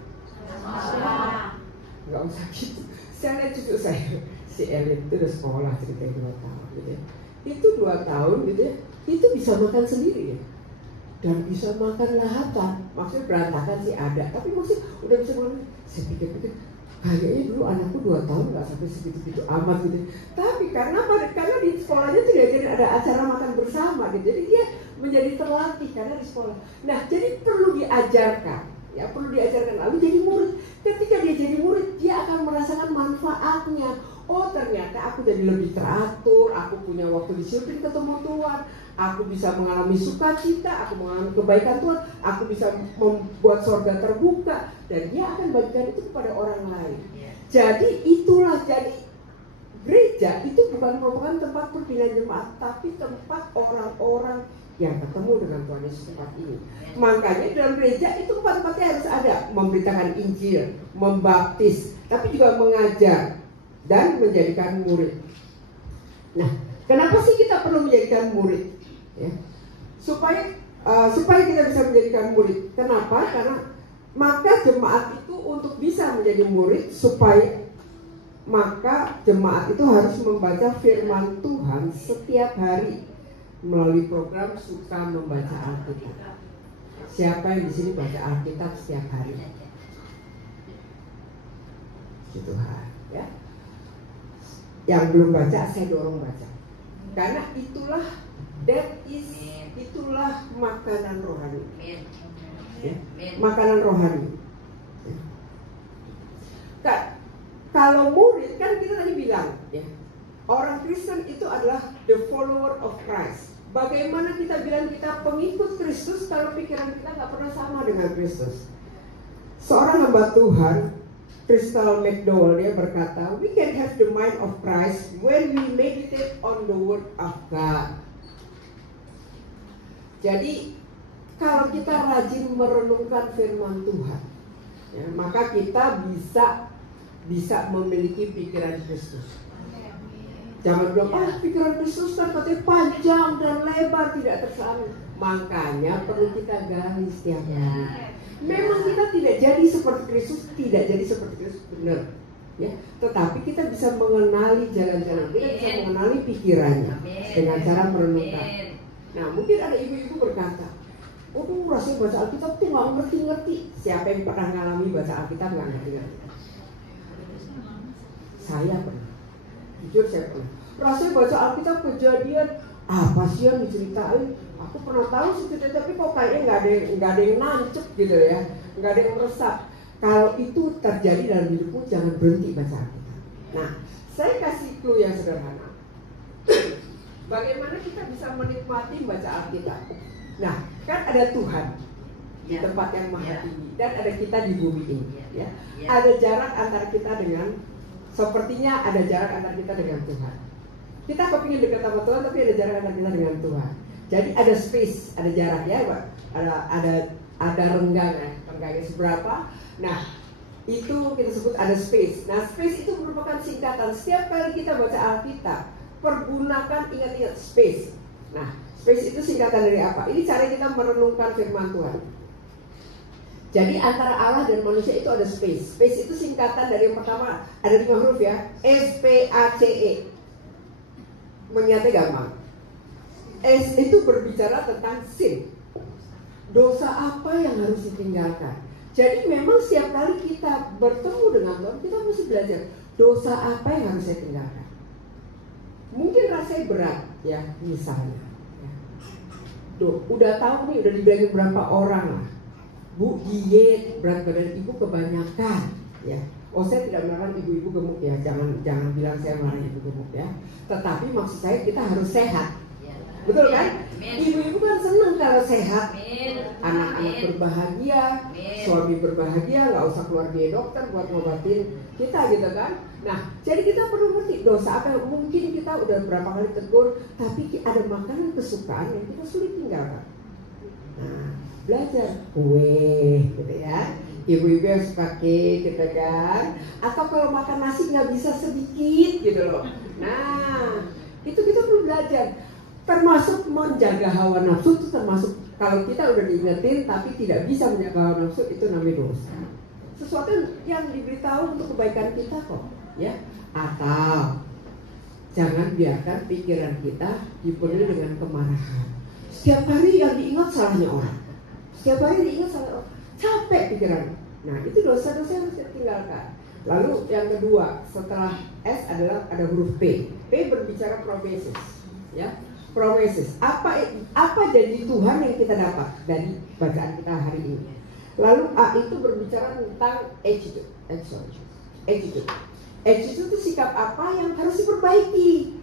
Nggak usah gitu. Saya lihat cucu saya, si Elin itu udah sekolah ceritanya 2 tahun gitu ya. Itu 2 tahun gitu ya, itu bisa makan sendiri ya. Dan bisa makan lahatan. Maksudnya berantakan sih ada, tapi maksudnya udah bisa makan. Saya pikir-pikir, kayaknya dulu anakku 2 tahun nggak sampai segitu-gitu amat gitu. Tapi karena di sekolahnya tuh jadi ada acara makan bersama gitu. Jadi dia menjadi terlatih karena di sekolah. Nah, jadi perlu diajarkan, ya, perlu diajarkan. Lalu jadi murid. Ketika dia jadi murid, dia akan merasakan manfaatnya. Oh, ternyata aku jadi lebih teratur, aku punya waktu disiplin ketemu Tuhan, aku bisa mengalami sukacita, aku mengalami kebaikan Tuhan, aku bisa membuat surga terbuka, dan dia akan bagikan itu kepada orang lain. Jadi itulah, jadi gereja itu bukan merupakan tempat perpindahan jemaat, tapi tempat orang-orang yang ketemu dengan Tuhan Yesus tempat ini. Makanya dalam gereja itu tempat-tempatnya harus ada, memberitakan Injil, membaptis, tapi juga mengajar dan menjadikan murid. Nah, kenapa sih kita perlu menjadikan murid? Ya. Supaya kita bisa menjadikan murid. Kenapa? Karena maka jemaat itu untuk bisa menjadi murid, maka jemaat itu harus membaca firman Tuhan setiap hari melalui program Suka Membaca Alkitab. Siapa yang di sini baca Alkitab setiap hari? Gitu, ya. Yang belum baca, saya dorong baca. Karena itulah Itulah makanan rohani. Ya, makanan rohani. Kalau murid kan kita tadi bilang, ya, orang Kristen itu adalah the follower of Christ. Bagaimana kita bilang kita pengikut Kristus kalau pikiran kita nggak pernah sama dengan Kristus? Seorang hamba Tuhan, Crystal McDowell, dia berkata, we can have the mind of Christ when we meditate on the word of God. Jadi kalau kita rajin merenungkan firman Tuhan, ya, maka kita bisa memiliki pikiran Kristus. Jangan bilang, pikiran Kristus kan katanya panjang dan lebar, tidak tersambung. Makanya perlu kita gali setiap hari. Memang kita tidak jadi seperti Kristus, tidak jadi seperti Kristus, benar. Ya, tetapi kita bisa mengenali jalan-jalan, kita bisa mengenali pikirannya dengan cara merenungkan. Nah, mungkin ada ibu-ibu berkata, rasanya baca Alkitab tuh nggak ngerti-ngerti. Siapa yang pernah ngalami baca Alkitab nggak ngerti-ngerti? Saya pernah. Jujur saya pernah. Rasanya baca Alkitab kejadian apa sih yang diceritain? Aku pernah tahu sih, tapi kok kayaknya nggak ada yang nancep gitu ya, nggak ada yang meresap. Kalau itu terjadi dalam hidupmu, jangan berhenti baca Alkitab. Nah, saya kasih clue yang sederhana. Bagaimana kita bisa menikmati baca Alkitab? Nah, kan ada Tuhan di tempat yang maha tinggi dan ada kita di bumi ini. Ya, ada jarak antara kita dengan Sepertinya ada jarak antara kita dengan Tuhan. Kita kepingin dekat sama Tuhan, tapi ada jarak antara kita dengan Tuhan. Jadi ada space, ada jarak ya, Pak. Ada renggang, renggangnya seberapa. Nah, itu kita sebut ada space. Nah, space itu merupakan singkatan. Setiap kali kita baca Alkitab, pergunakan, ingat-ingat space. Nah, space itu singkatan dari apa? Ini cara kita merenungkan firman Tuhan. Jadi antara Allah dan manusia itu ada space. Space itu singkatan dari yang pertama, ada 5 huruf ya, SPACE. Mengingatnya gampang. S itu berbicara tentang sin. Dosa apa yang harus ditinggalkan. Jadi memang setiap kali kita bertemu dengan Tuhan, kita mesti belajar dosa apa yang harus saya tinggalkan. Mungkin rasanya berat ya, misalnya ya. Udah tahu nih, udah dibilangin berapa orang lah, Bu, diet, berat badan ibu kebanyakan ya. Oh, saya tidak melarang ibu-ibu gemuk ya, jangan bilang saya melarang ibu gemuk ya. Tetapi maksud saya kita harus sehat. Betul kan? Ibu-ibu kan senang kalau sehat. Anak-anak berbahagia, suami berbahagia, nggak usah keluar biaya dokter buat ngobatin kita gitu kan. Nah, jadi kita perlu ngerti dosa apa yang mungkin kita udah berapa kali tegur, tapi ada makanan kesukaan yang kita sulit tinggalkan. Nah, belajar kue gitu ya. Ibu-ibu yang suka cake gitu kan. Atau kalau makan nasi nggak bisa sedikit gitu loh. Nah, itu kita perlu belajar. Termasuk menjaga hawa nafsu itu termasuk, kalau kita udah diingetin tapi tidak bisa menjaga hawa nafsu, itu namanya dosa. Sesuatu yang diberitahu untuk kebaikan kita kok ya. Atau jangan biarkan pikiran kita dipenuhi dengan kemarahan. Setiap hari yang diingat salahnya orang, setiap hari diingat salahnya orang, capek pikiran. Nah, itu dosa-dosa yang harus kita tinggalkan. Lalu yang kedua setelah S adalah ada huruf P. P berbicara promises ya. Promises. Apa janji Tuhan yang kita dapat dari bacaan kita hari ini. Lalu A itu berbicara tentang attitude. Attitude itu sikap apa yang harus diperbaiki.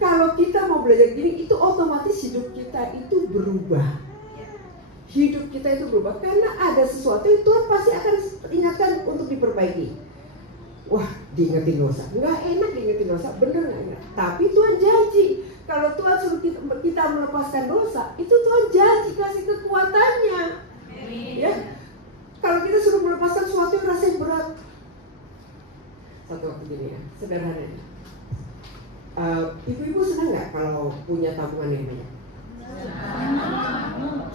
Kalau kita mau belajar gini, itu otomatis hidup kita itu berubah. Hidup kita itu berubah karena ada sesuatu yang Tuhan pasti akan ingatkan untuk diperbaiki. Wah, diingetin dosa, nggak enak diingetin dosa, bener nggak enak. Tapi Tuhan janji, kalau Tuhan suruh kita melepaskan dosa, itu Tuhan janji kasih kekuatannya. Ya, kalau kita suruh melepaskan sesuatu yang rasanya berat, satu waktu gini ya, sederhana. Ibu-ibu senang nggak kalau punya tabungan yang banyak?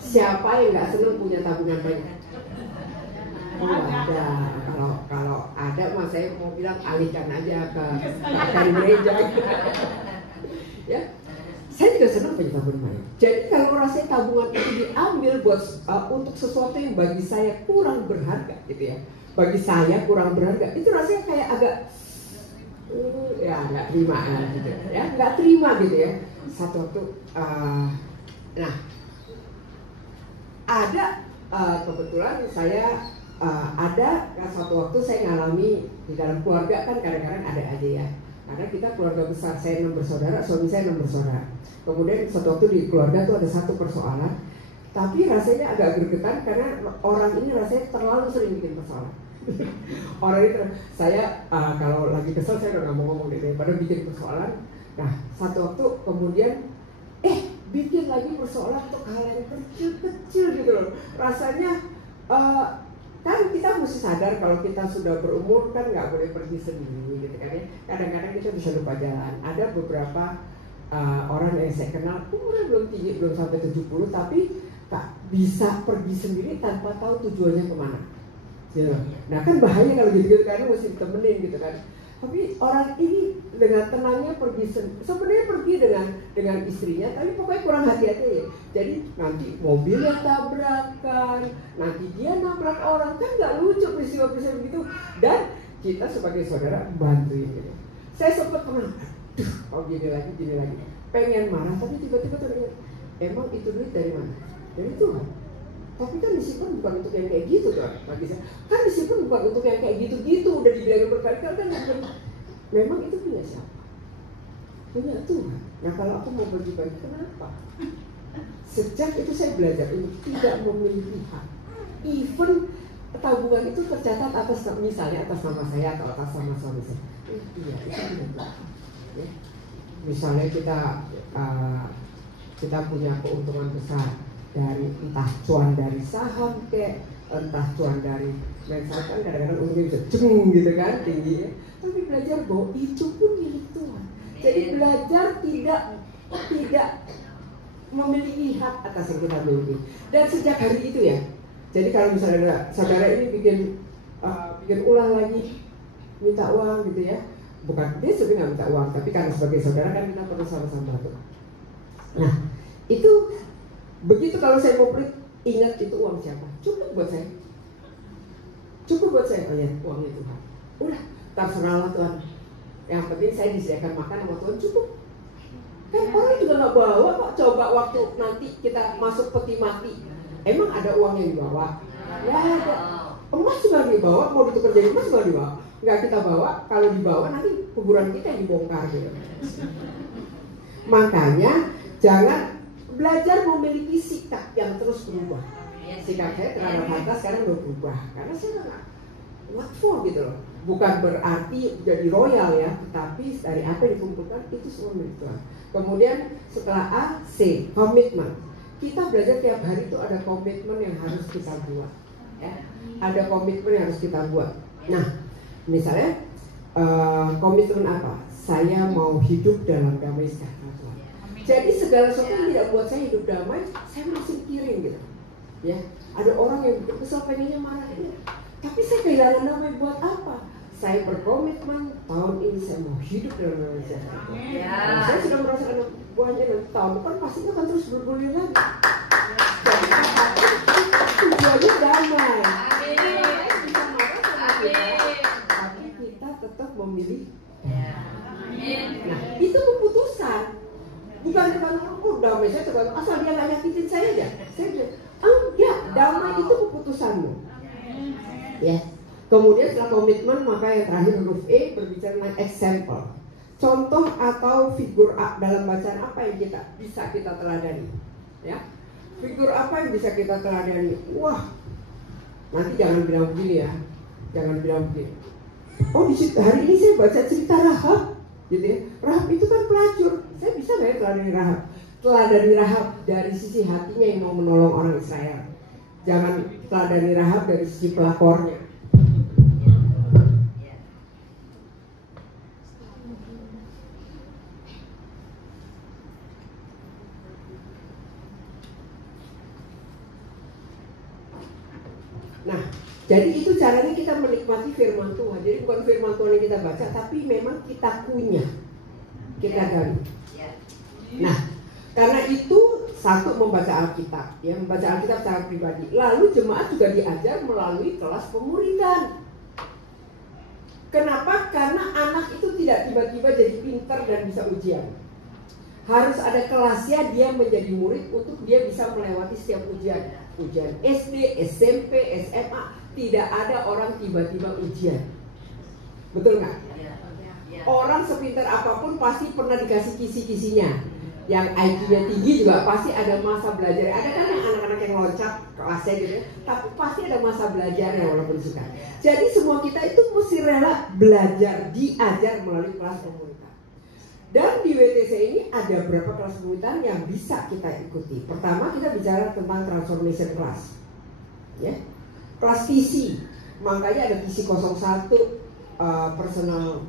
Siapa yang nggak senang punya tabungan banyak? Oh, ada. Kalau ada, mas saya mau bilang alihkan aja ke gereja. Ya, saya juga senang punya tabungan banyak. Jadi kalau rasanya tabungan itu diambil buat untuk sesuatu yang bagi saya kurang berharga, gitu ya. Bagi saya kurang berharga, itu rasanya kayak agak ya nggak terima gitu ya, nggak terima gitu ya. satu waktu, nah ada kebetulan saya ada satu waktu saya ngalami di dalam keluarga kan kadang-kadang ada aja ya. Karena kita keluarga besar, saya 6 bersaudara, suami saya 6 bersaudara. Kemudian satu waktu di keluarga tuh ada satu persoalan, tapi rasanya agak gregetan karena orang ini rasanya terlalu sering bikin persoalan. Orang itu, saya kalau lagi kesel saya udah nggak mau ngomong daripada bikin persoalan. Nah satu waktu kemudian bikin lagi persoalan untuk hal yang kecil-kecil gitu loh. Rasanya kan kita mesti sadar kalau kita sudah berumur kan nggak boleh pergi sendiri gitu kan ya. Kadang-kadang kita bisa lupa jalan. Ada beberapa orang yang saya kenal umurnya belum tinggi, belum sampai 70, tapi tak bisa pergi sendiri tanpa tahu tujuannya kemana. Gitu. Nah kan bahaya kalau gitu-gitu karena mesti ditemenin gitu kan. Tapi orang ini dengan tenangnya pergi sebenarnya pergi dengan istrinya, tapi pokoknya kurang hati-hati ya. Jadi nanti mobilnya tabrakan, nanti dia nabrak orang, kan nggak lucu peristiwa-peristiwa begitu. Dan kita sebagai saudara bantuin gitu. Saya sempat pernah, gini lagi, pengen marah, tapi tiba-tiba teringat, emang itu duit dari mana? Dari Tuhan. Tapi kan disimpan bukan untuk yang kayak gitu kan, bagi saya. Kan disimpan bukan untuk yang kayak gitu-gitu, udah dibilangin berkali-kali kan. Memang itu punya siapa? Punya Tuhan. Nah kalau aku mau bagi-bagi, kenapa? Sejak itu saya belajar untuk tidak memilih pihak. Even tabungan itu tercatat atas misalnya atas nama saya atau atas nama suami saya. Iya, itu tidak. Ya. Misalnya kita punya keuntungan besar dari entah cuan dari saham entah cuan dari misalkan kadang-kadang untungnya bisa ceng gitu kan tinggi ya. Tapi belajar bahwa itu pun milik Tuhan. Jadi belajar tidak memiliki hak atas yang kita miliki. Dan sejak hari itu ya. Jadi kalau misalnya saudara ini bikin ulah lagi minta uang gitu ya. Bukan dia sebenarnya nggak minta uang, tapi karena sebagai saudara kan kita perlu sama-sama bantu. Nah itu begitu kalau saya mau pelit, ingat itu uang siapa? Cukup buat saya. Oh ya, uangnya Tuhan. Udah, terserahlah Tuhan. Yang penting saya disediakan makan sama Tuhan cukup. Kan orang juga nggak bawa kok. Coba waktu nanti kita masuk peti mati, emang ada uang yang dibawa? Nggak ada. Emas juga dibawa, mau ditukar jadi emas juga dibawa. Nggak kita bawa. Kalau dibawa nanti kuburan kita yang dibongkar gitu. Makanya jangan belajar memiliki sikap yang terus berubah. Sikap saya terhadap harta sekarang udah berubah karena saya nggak what for gitu loh. Bukan berarti jadi royal ya, tapi dari apa yang dikumpulkan itu semua milik Tuhan. Kemudian setelah A, C, komitmen. Kita belajar tiap hari itu ada komitmen yang harus kita buat. Ya, ada komitmen yang harus kita buat. Nah, misalnya komitmen apa? Saya mau hidup dalam damai sejahtera Tuhan. Jadi segala sesuatu yang tidak buat saya hidup damai, saya masih pikirin gitu. Ya, ada orang yang kesel pengennya marah ini. Tapi saya kehilangan damai buat apa? Saya berkomitmen tahun ini saya mau hidup dalam damai sejahtera. Nah, saya sudah merasakan buahnya dan tahun depan pastinya akan terus bergulir lagi. Jadi tujuannya damai. Bisa marah sama kita, tapi kita tetap memilih. Nah, itu keputusan. Bukan damai saya tergantung asal dia nggak nyakitin saya aja. Saya bilang, enggak, damai itu keputusanmu. Ya. Kemudian setelah komitmen maka yang terakhir huruf E berbicara tentang example. Contoh atau figur dalam bacaan apa yang bisa kita teladani. Ya. Figur apa yang bisa kita teladani? Wah, nanti jangan bilang begini ya. Jangan bilang begini. Oh, hari ini saya baca cerita Rahab, gitu ya. Rahab itu kan pelacur. Saya bisa nggak ya teladani Rahab? Teladani Rahab dari sisi hatinya yang mau menolong orang Israel. Jangan teladani Rahab dari sisi pelakornya. Nah, jadi itu caranya kita menikmati firman Tuhan. Jadi bukan firman Tuhan yang kita baca, tapi memang kita punya, kita gali. Nah, karena itu satu membaca Alkitab, ya membaca Alkitab secara pribadi. Lalu jemaat juga diajar melalui kelas pemuridan. Kenapa? Karena anak itu tidak tiba-tiba jadi pintar dan bisa ujian. Harus ada kelasnya dia menjadi murid untuk dia bisa melewati setiap ujian. Ujian SD, SMP, SMA, tidak ada orang tiba-tiba ujian. Betul nggak? Orang sepintar apapun pasti pernah dikasih kisi-kisinya. Yang IQ-nya tinggi juga pasti ada masa belajar. Ada kan yang anak-anak yang loncat kelasnya gitu ya, tapi pasti ada masa belajarnya walaupun suka. Jadi semua kita itu mesti rela belajar, diajar melalui kelas komunitas. Dan di WTC ini ada berapa kelas komunitas yang bisa kita ikuti. Pertama kita bicara tentang transformation class, ya. Kelas TC, makanya ada TC 01 personal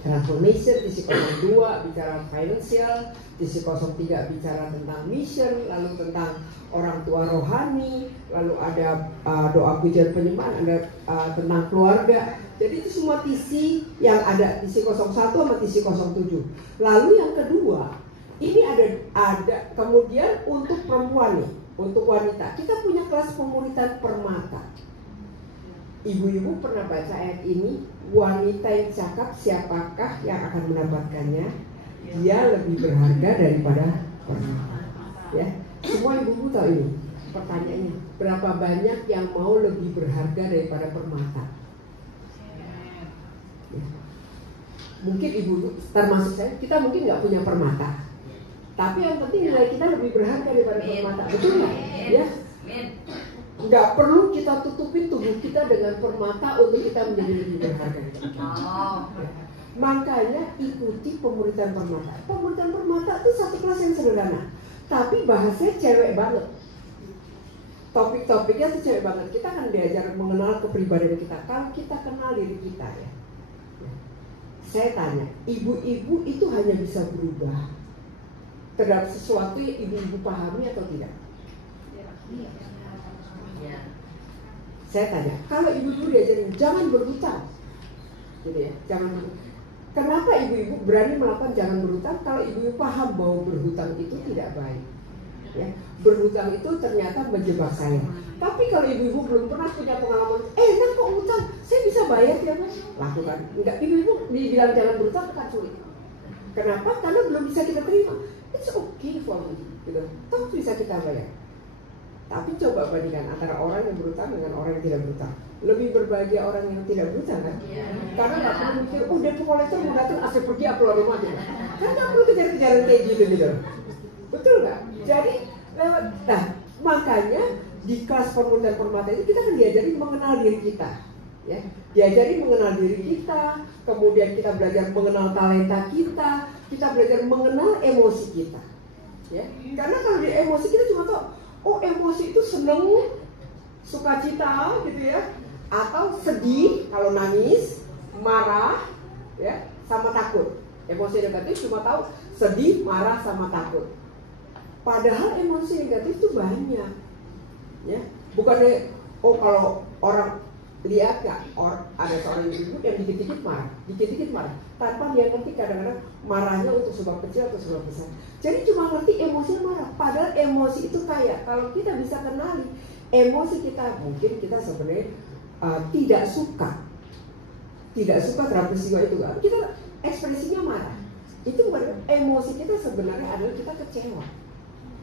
transformation, TC 02 bicara financial, TC 03 bicara tentang mission, lalu tentang orang tua rohani, lalu ada doa pujian penyembahan, ada tentang keluarga. Jadi itu semua TC yang ada, TC 01 sama TC 07. Lalu yang kedua, ini ada kemudian untuk perempuan nih, untuk wanita. Kita punya kelas pemuritan permata. Ibu-ibu pernah baca ayat ini, wanita yang cakap siapakah yang akan mendapatkannya? Dia lebih berharga daripada permata. Ya, semua ibu-ibu tahu ini. Pertanyaannya, berapa banyak yang mau lebih berharga daripada permata? Ya. Mungkin ibu-ibu, termasuk saya, kita mungkin nggak punya permata, tapi yang penting nilai kita lebih berharga daripada permata. Betul nggak? Ya. Nggak perlu kita tutupin tubuh kita dengan permata untuk kita menjadi lebih berharga. Makanya ikuti pemuritan permata. Pemuritan permata itu satu kelas yang sederhana, tapi bahasanya cewek banget. Topik-topiknya tuh cewek banget. Kita akan diajar mengenal kepribadian kita. Kalau kita kenal diri kita ya. Saya tanya, ibu-ibu itu hanya bisa berubah terhadap sesuatu yang ibu-ibu pahami atau tidak? Saya tanya, kalau ibu-ibu diajarin jangan berhutang, gitu ya, jangan berhutang. Kenapa ibu-ibu berani melakukan jangan berhutang kalau ibu-ibu paham bahwa berhutang itu tidak baik? Ya, berhutang itu ternyata menjebak saya. Tapi kalau ibu-ibu belum pernah punya pengalaman, enak kok hutang, saya bisa bayar tiap bulan, lakukan. Enggak, ibu-ibu dibilang jangan berhutang akan sulit. Kenapa? Karena belum bisa kita terima. It's okay for me, gitu. Toh bisa kita bayar. Tapi coba bandingkan antara orang yang berhutang dengan orang yang tidak berhutang. Lebih berbahagia orang yang tidak berhutang kan? Karena nggak perlu mikir, oh debt collector mau datang asli pergi upload rumah aja. Kan nggak perlu kejar-kejaran kayak gitu. Betul nggak? Jadi lewat, nah makanya di kelas pemuritan permata itu kita kan diajari mengenal diri kita, ya. Diajari mengenal diri kita, kemudian kita belajar mengenal talenta kita belajar mengenal emosi kita, ya. Karena kalau di emosi kita cuma tahu, oh emosi itu seneng, sukacita gitu ya, atau sedih kalau nangis, marah, ya, sama takut. Emosi negatif cuma tahu sedih, marah, sama takut. Padahal emosi negatif itu banyak, ya. Bukannya, oh kalau orang lihat nggak, ada seorang ibu yang dikit-dikit marah, tanpa dia ngerti kadang-kadang marahnya untuk sebab kecil atau sebab besar. Jadi cuma ngerti emosinya marah, padahal emosi itu kaya. Kalau kita bisa kenali emosi kita, mungkin kita sebenarnya tidak suka terhadap peristiwa itu. Kita ekspresinya marah, itu bukan emosi kita, sebenarnya adalah kita kecewa.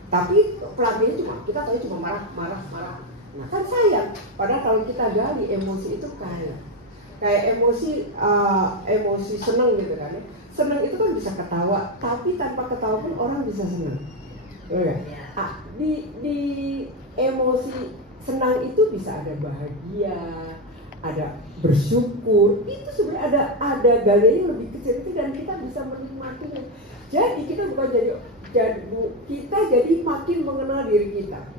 Tapi pelakunya kita tahu cuma marah. Nah kan sayang, padahal kalau kita gali emosi itu kayak emosi senang gitu kan ya. Senang itu kan bisa ketawa, tapi tanpa ketawa pun orang bisa senang. Di emosi senang itu bisa ada bahagia, ada bersyukur. Itu sebenarnya ada galian lebih kecil itu dan kita bisa menikmatinya. Jadi kita bukan kita jadi makin mengenal diri kita.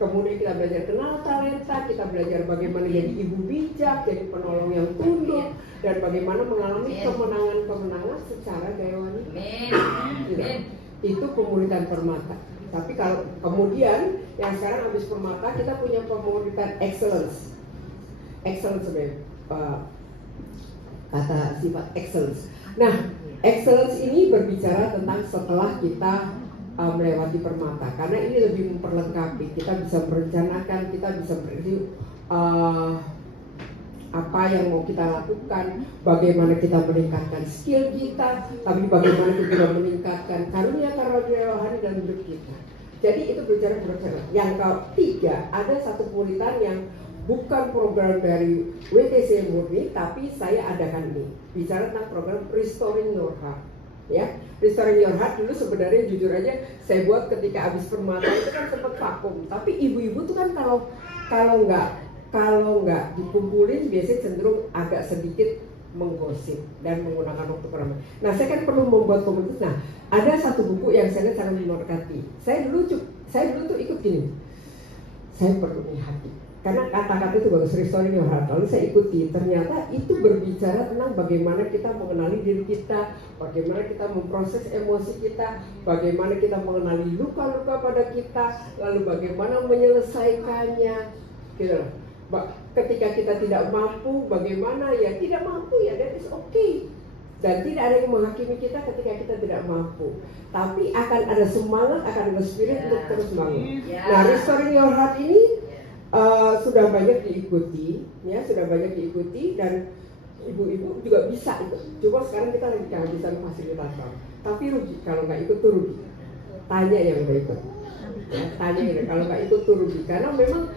Kemudian kita belajar kenal talenta, kita belajar bagaimana jadi ibu bijak, jadi penolong yang tunduk, dan bagaimana mengalami kemenangan-kemenangan secara gaya wanita. Itu pemuritan permata. Tapi kalau kemudian yang sekarang habis permata, kita punya pemuritan excellence. Excellence sebenarnya kata sifat excellence. Nah, excellence ini berbicara tentang setelah kita melewati permata, karena ini lebih memperlengkapi. Kita bisa merencanakan, kita bisa apa yang mau kita lakukan, bagaimana kita meningkatkan skill kita, tapi bagaimana kita meningkatkan karunia rohani dalam hidup kita. Jadi itu berbicara. Yang ketiga, ada satu pemuritan yang bukan program dari WTC murni, tapi saya adakan ini. Bicara tentang program Restoring Your Heart. Ya, Restoring Your Heart dulu sebenarnya jujur aja saya buat ketika habis permata itu kan sempat vakum. Tapi ibu-ibu tuh kan kalau nggak dikumpulin biasanya cenderung agak sedikit menggosip dan menggunakan waktu kurang. Nah, saya kan perlu membuat komunitas. Nah, ada satu buku yang saya lihat sangat memberkati. Saya dulu tuh ikut gini. Saya perlu hati. Karena kata-kata itu bagus, Restoring Your Heart. Lalu saya ikuti. Ternyata itu berbicara tentang bagaimana kita mengenali diri kita, bagaimana kita memproses emosi kita, bagaimana kita mengenali luka-luka pada kita, lalu bagaimana menyelesaikannya. Gitu. Ketika kita tidak mampu, bagaimana ya tidak mampu ya, that is okay. Dan tidak ada yang menghakimi kita ketika kita tidak mampu. Tapi akan ada semangat, akan ada spirit untuk terus bangun. Nah, Restoring Your Heart ini sudah banyak diikuti, ya sudah banyak diikuti dan ibu-ibu juga bisa ikut. Coba sekarang kita lagi kehabisan fasilitator. Tapi rugi kalau nggak ikut tuh rugi. Tanya yang udah ikut. Ya, tanya yang kalau nggak ikut tuh rugi. Karena memang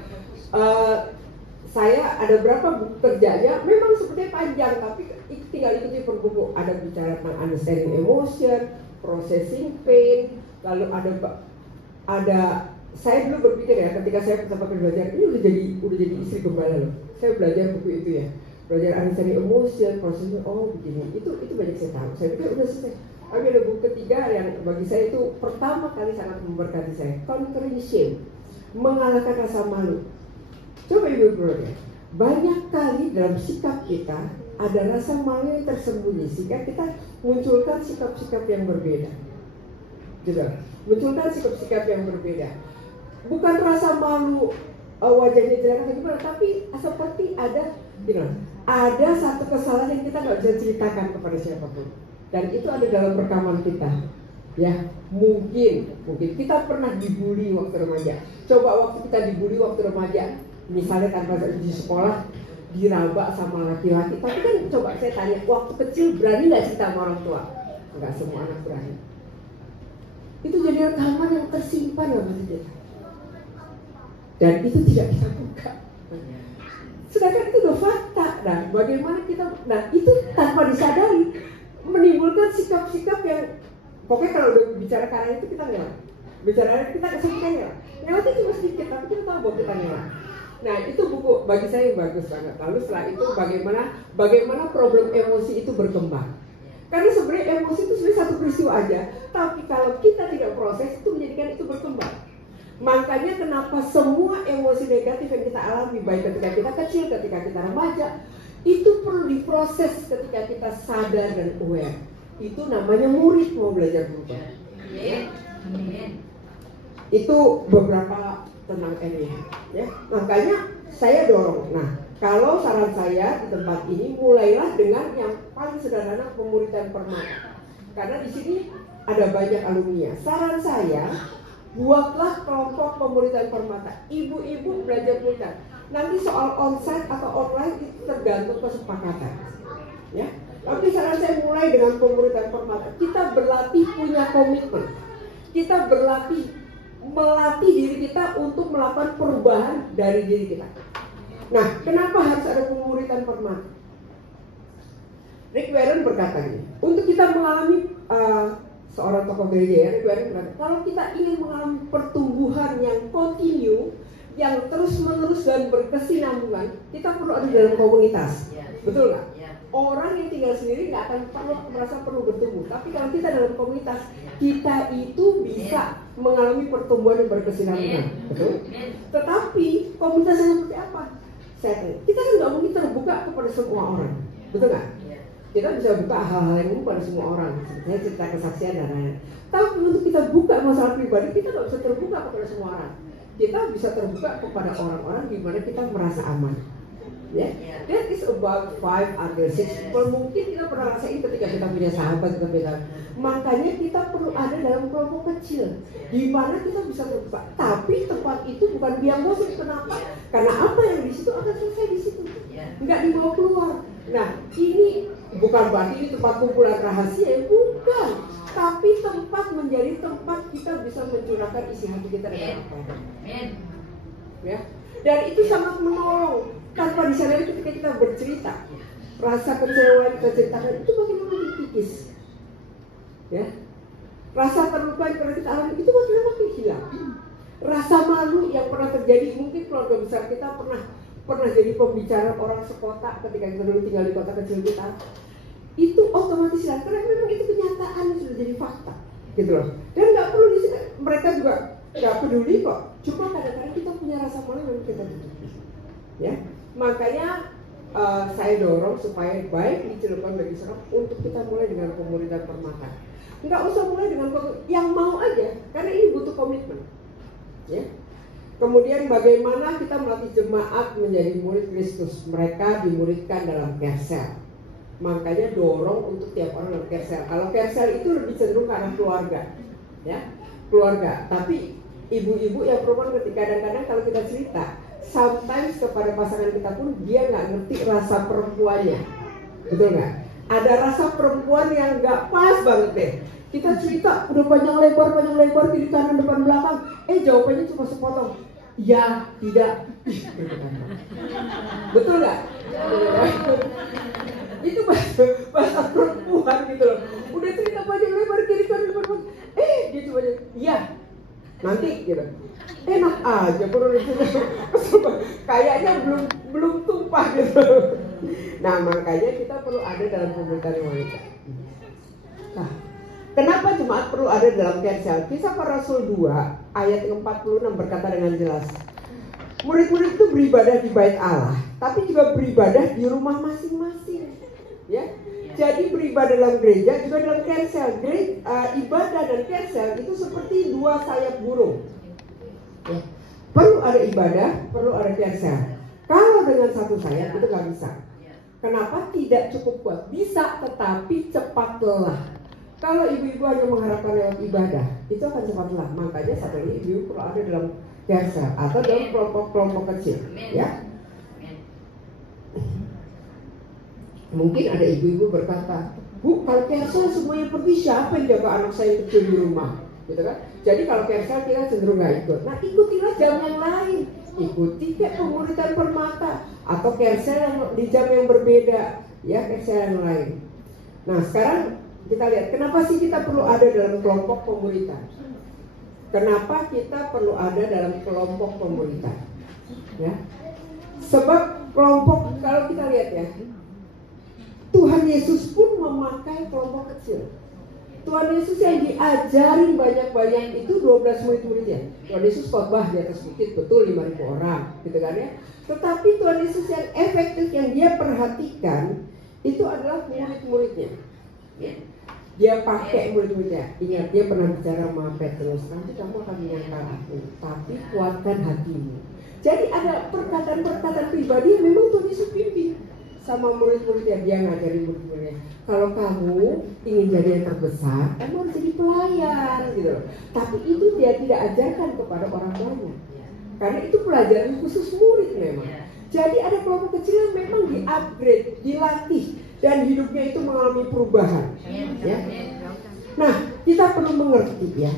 saya ada berapa buku kerjanya memang sepertinya panjang, tapi tinggal ikuti per buku. Ada bicara tentang understanding emotion, processing pain, lalu ada saya dulu berpikir ya ketika saya pertama kali belajar ini udah jadi istri gembala loh. Saya belajar buku itu ya, belajar understanding emotion, processing, oh begini, itu banyak saya tahu. Saya pikir udah selesai. Tapi ada buku ketiga yang bagi saya itu pertama kali sangat memberkati saya, Conquering Shame, mengalahkan rasa malu. Coba ibu-ibu ya, banyak kali dalam sikap kita ada rasa malu yang tersembunyi sehingga kita munculkan sikap-sikap yang berbeda. Gitu. Munculkan sikap-sikap yang berbeda. Bukan rasa malu wajahnya jelek atau gimana, tapi seperti ada satu kesalahan yang kita nggak bisa ceritakan kepada siapapun. Dan itu ada dalam rekaman kita. Ya, mungkin kita pernah dibully waktu remaja. Coba waktu kita dibully waktu remaja, misalnya tanpa di sekolah diraba sama laki-laki, tapi kan coba saya tanya, waktu kecil berani nggak cerita sama orang tua? Nggak semua anak berani. Itu jadi rekaman yang tersimpan loh kita. Dan itu tidak kita buka. Sedangkan itu udah fakta. Nah, bagaimana kita? Nah, itu tanpa disadari menimbulkan sikap-sikap yang pokoknya kalau udah bicara karena itu kita ngelak. Bicara kita kesulitan ngelak. Ngelaknya cuma sedikit, tapi kita tahu bahwa kita ngelak. Nah, itu buku bagi saya yang bagus banget. Lalu setelah itu bagaimana problem emosi itu berkembang. Karena sebenarnya emosi itu sebenarnya satu peristiwa aja, tapi kalau kita tidak proses itu menjadikan itu berkembang. Makanya kenapa semua emosi negatif yang kita alami, baik ketika kita kecil, ketika kita remaja, itu perlu diproses ketika kita sadar dan aware. Itu namanya murid mau belajar berubah. Itu beberapa tentang ini, ya. Makanya saya dorong. Nah, kalau saran saya di tempat ini mulailah dengan yang paling sederhana, pemuritan permata. Karena di sini ada banyak alumni. Saran saya, buatlah kelompok pemuritan permata. Ibu-ibu belajar pemuritan. Nanti soal onsite atau online itu tergantung kesepakatan. Ya. Tapi saran saya mulai dengan pemuritan permata. Kita berlatih punya komitmen. Kita melatih diri kita untuk melakukan perubahan dari diri kita. Nah, kenapa harus ada pemuritan permata? Rick Warren berkata ini, untuk kita mengalami seorang tokoh gereja ya, Rick Warren berkata, kalau kita ingin mengalami pertumbuhan yang kontinu, yang terus-menerus dan berkesinambungan, kita perlu ada dalam komunitas. Betul nggak? Orang yang tinggal sendiri nggak akan merasa perlu bertumbuh. Tapi kalau kita dalam komunitas, kita itu bisa mengalami pertumbuhan yang berkesinambungan. Betul? Tetapi komunitasnya seperti apa? Kita kan nggak mungkin terbuka kepada semua orang. Betul nggak? Kita bisa buka hal-hal yang umum pada semua orang. Saya cerita kesaksian dan lain-lain. Tapi untuk kita buka masalah pribadi, kita nggak bisa terbuka kepada semua orang. Kita bisa terbuka kepada orang-orang di mana kita merasa aman. Ya, that is about 5 under 6 people. Mungkin kita pernah rasain ketika kita punya sahabat, makanya kita perlu ada dalam kelompok kecil di mana kita bisa terbuka. Tapi tempat itu bukan biang bosan. Kenapa? Karena apa yang di situ akan selesai di situ. nggak dibawa keluar. Nah, ini bukan berarti ini tempat kumpulan rahasia, bukan. Tapi tempat menjadi tempat kita bisa mencurahkan isi hati kita dengan apa adanya. Ya, dan itu sangat menolong. Tanpa disadari ketika kita bercerita, rasa kecewa kita ceritakan itu makin kikis. Ya, rasa terluka yang pernah kita alami itu makin hilang. Rasa malu yang pernah terjadi, mungkin keluarga besar kita pernah jadi pembicara orang sekota ketika kita dulu tinggal di kota kecil kita, itu otomatis hilang karena memang itu kenyataan sudah jadi fakta, gitu loh. Dan nggak perlu di sini, mereka juga nggak peduli kok. Cuma kadang-kadang kita punya rasa malu yang kita tutupi, ya. Makanya saya dorong supaya baik di Cilegon bagi Serap untuk kita mulai dengan komunitas permata. Nggak usah mulai dengan yang mau aja, karena ini butuh komitmen. Ya. Kemudian bagaimana kita melatih jemaat menjadi murid Kristus? Mereka dimuridkan dalam Kersel. Makanya dorong untuk tiap orang dalam Kersel. Kalau Kersel itu lebih cenderung ke arah keluarga, ya, keluarga. Tapi ibu-ibu yang perempuan ketika kadang-kadang kalau kita cerita, sometimes kepada pasangan kita pun dia nggak ngerti rasa perempuannya, betul nggak? Ada rasa perempuan yang nggak pas banget deh. Kita cerita udah panjang lebar kiri kanan depan belakang, jawabannya cuma sepotong, ya, tidak. Betul nggak? Itu bahasa perempuan gitu loh. Udah cerita panjang lebar kiri kanan depan belakang, dia cuma ya, nanti gitu. Enak aja kayaknya belum tumpah gitu. Nah, makanya kita perlu ada dalam komunitas wanita. Nah, kenapa jemaat perlu ada dalam Kersel? Kisah Para Rasul 2 ayat 46 berkata dengan jelas, murid-murid itu beribadah di bait Allah, tapi juga beribadah di rumah masing-masing. Ya, jadi beribadah dalam gereja juga dalam Kersel. Ibadah dan Kersel itu seperti dua sayap burung. Ya. Perlu ada ibadah, perlu ada Kersel. Kalau dengan satu sayap itu nggak bisa. Kenapa? Tidak cukup kuat. Bisa, tetapi cepat lelah. Kalau ibu-ibu hanya mengharapkan lewat ibadah, itu akan cepat lelah. Makanya satu lagi ibu perlu ada dalam Kersel atau dalam kelompok-kelompok kecil. Ya. Mungkin ada ibu-ibu berkata, Bu, kalau Kersel semuanya pergi, siapa yang jaga anak saya yang kecil di rumah? Gitu kan? Jadi kalau Kersel kita cenderung nggak ikut. Nah, ikutilah jam yang lain. Ikuti kayak pemuritan permata atau Kersel yang di jam yang berbeda, ya, Kersel yang lain. Nah, sekarang kita lihat kenapa sih kita perlu ada dalam kelompok pemuritan? Kenapa kita perlu ada dalam kelompok pemuritan? Ya, sebab kelompok, kalau kita lihat ya, Tuhan Yesus pun memakai kelompok kecil. Tuhan Yesus yang diajarin banyak-banyak itu 12 murid-muridnya. Tuhan Yesus khotbah di atas bukit, betul 5.000 orang, gitu kan ya. Tetapi Tuhan Yesus yang efektif yang dia perhatikan itu adalah murid-muridnya. Dia pakai murid-muridnya. Ingat, dia pernah bicara sama Petrus, nanti kamu akan menyangkal aku, tapi kuatkan hatimu. Jadi ada perkataan-perkataan pribadi yang memang Tuhan Yesus pimpin sama murid-muridnya. Dia ngajarin murid-muridnya, kalau kamu ingin jadi yang terbesar, kamu harus jadi pelayan gitu loh. Tapi itu dia tidak ajarkan kepada orang banyak, karena itu pelajaran khusus murid memang. Jadi ada kelompok kecil yang memang di-upgrade, dilatih, dan hidupnya itu mengalami perubahan. Ya. Nah, kita perlu mengerti ya.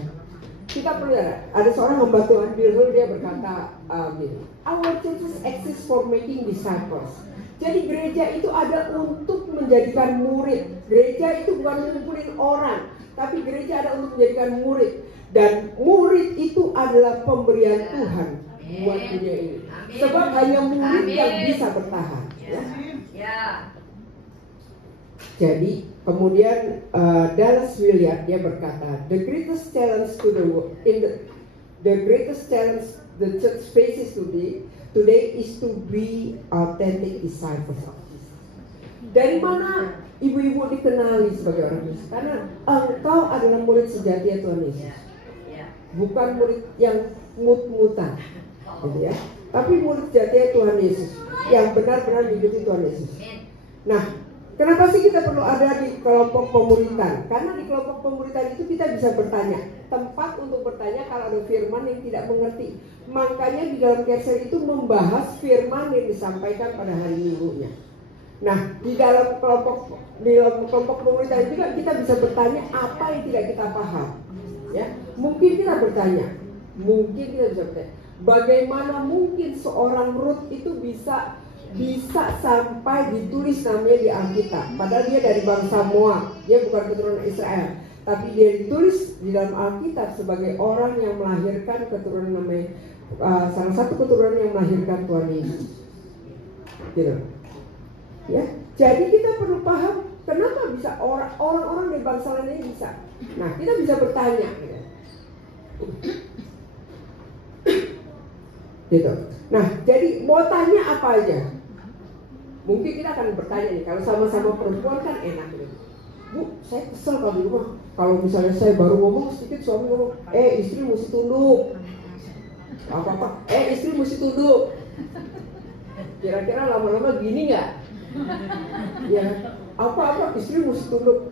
Kita perlu ada seorang hamba Tuhan Bill Hill, dia berkata gini, our churches exist for making disciples. Jadi gereja itu ada untuk menjadikan murid. Gereja itu bukan mengumpulin orang, tapi gereja ada untuk menjadikan murid. Dan murid itu adalah pemberian Tuhan buat dunia ini. Sebab hanya murid yang bisa bertahan. Ya. Jadi kemudian Dallas Willard dia berkata, the greatest challenge to the greatest challenge the church faces today is to be authentic disciples of Jesus. Dari mana ibu-ibu dikenali sebagai orang Yesus? Karena engkau adalah murid sejati Tuhan Yesus. Bukan murid yang mut-mutan, gitu ya. Tapi murid sejati Tuhan Yesus yang benar-benar mengikuti Tuhan Yesus. Nah, Kenapa sih kita perlu ada di kelompok pemuritan? Karena di kelompok pemuritan itu kita bisa bertanya, tempat untuk bertanya kalau ada firman yang tidak mengerti. Makanya di dalam Kersel itu membahas firman yang disampaikan pada hari Minggunya. Nah, di dalam kelompok pemuritan juga kita bisa bertanya apa yang tidak kita paham. Ya, mungkin kita bertanya, bagaimana mungkin seorang Rut itu bisa sampai ditulis namanya di Alkitab, padahal dia dari bangsa Moab, dia bukan keturunan Israel, tapi dia ditulis di dalam Alkitab sebagai orang yang melahirkan keturunan namanya salah satu keturunan yang melahirkan Tuhan Yesus. Gitu. Ya, jadi kita perlu paham kenapa bisa orang-orang dari bangsa lainnya bisa. Nah, kita bisa bertanya. Gitu. Nah, jadi mau tanya apa aja? Mungkin kita akan bertanya nih, kalau sama-sama perempuan kan enak gitu. Bu, saya kesel kalau di rumah. Kalau misalnya saya baru ngomong sedikit, suami ngomong, istri mesti tunduk. Apa-apa, istri mesti tunduk. Kira-kira lama-lama gini nggak? Ya, apa-apa istri mesti tunduk.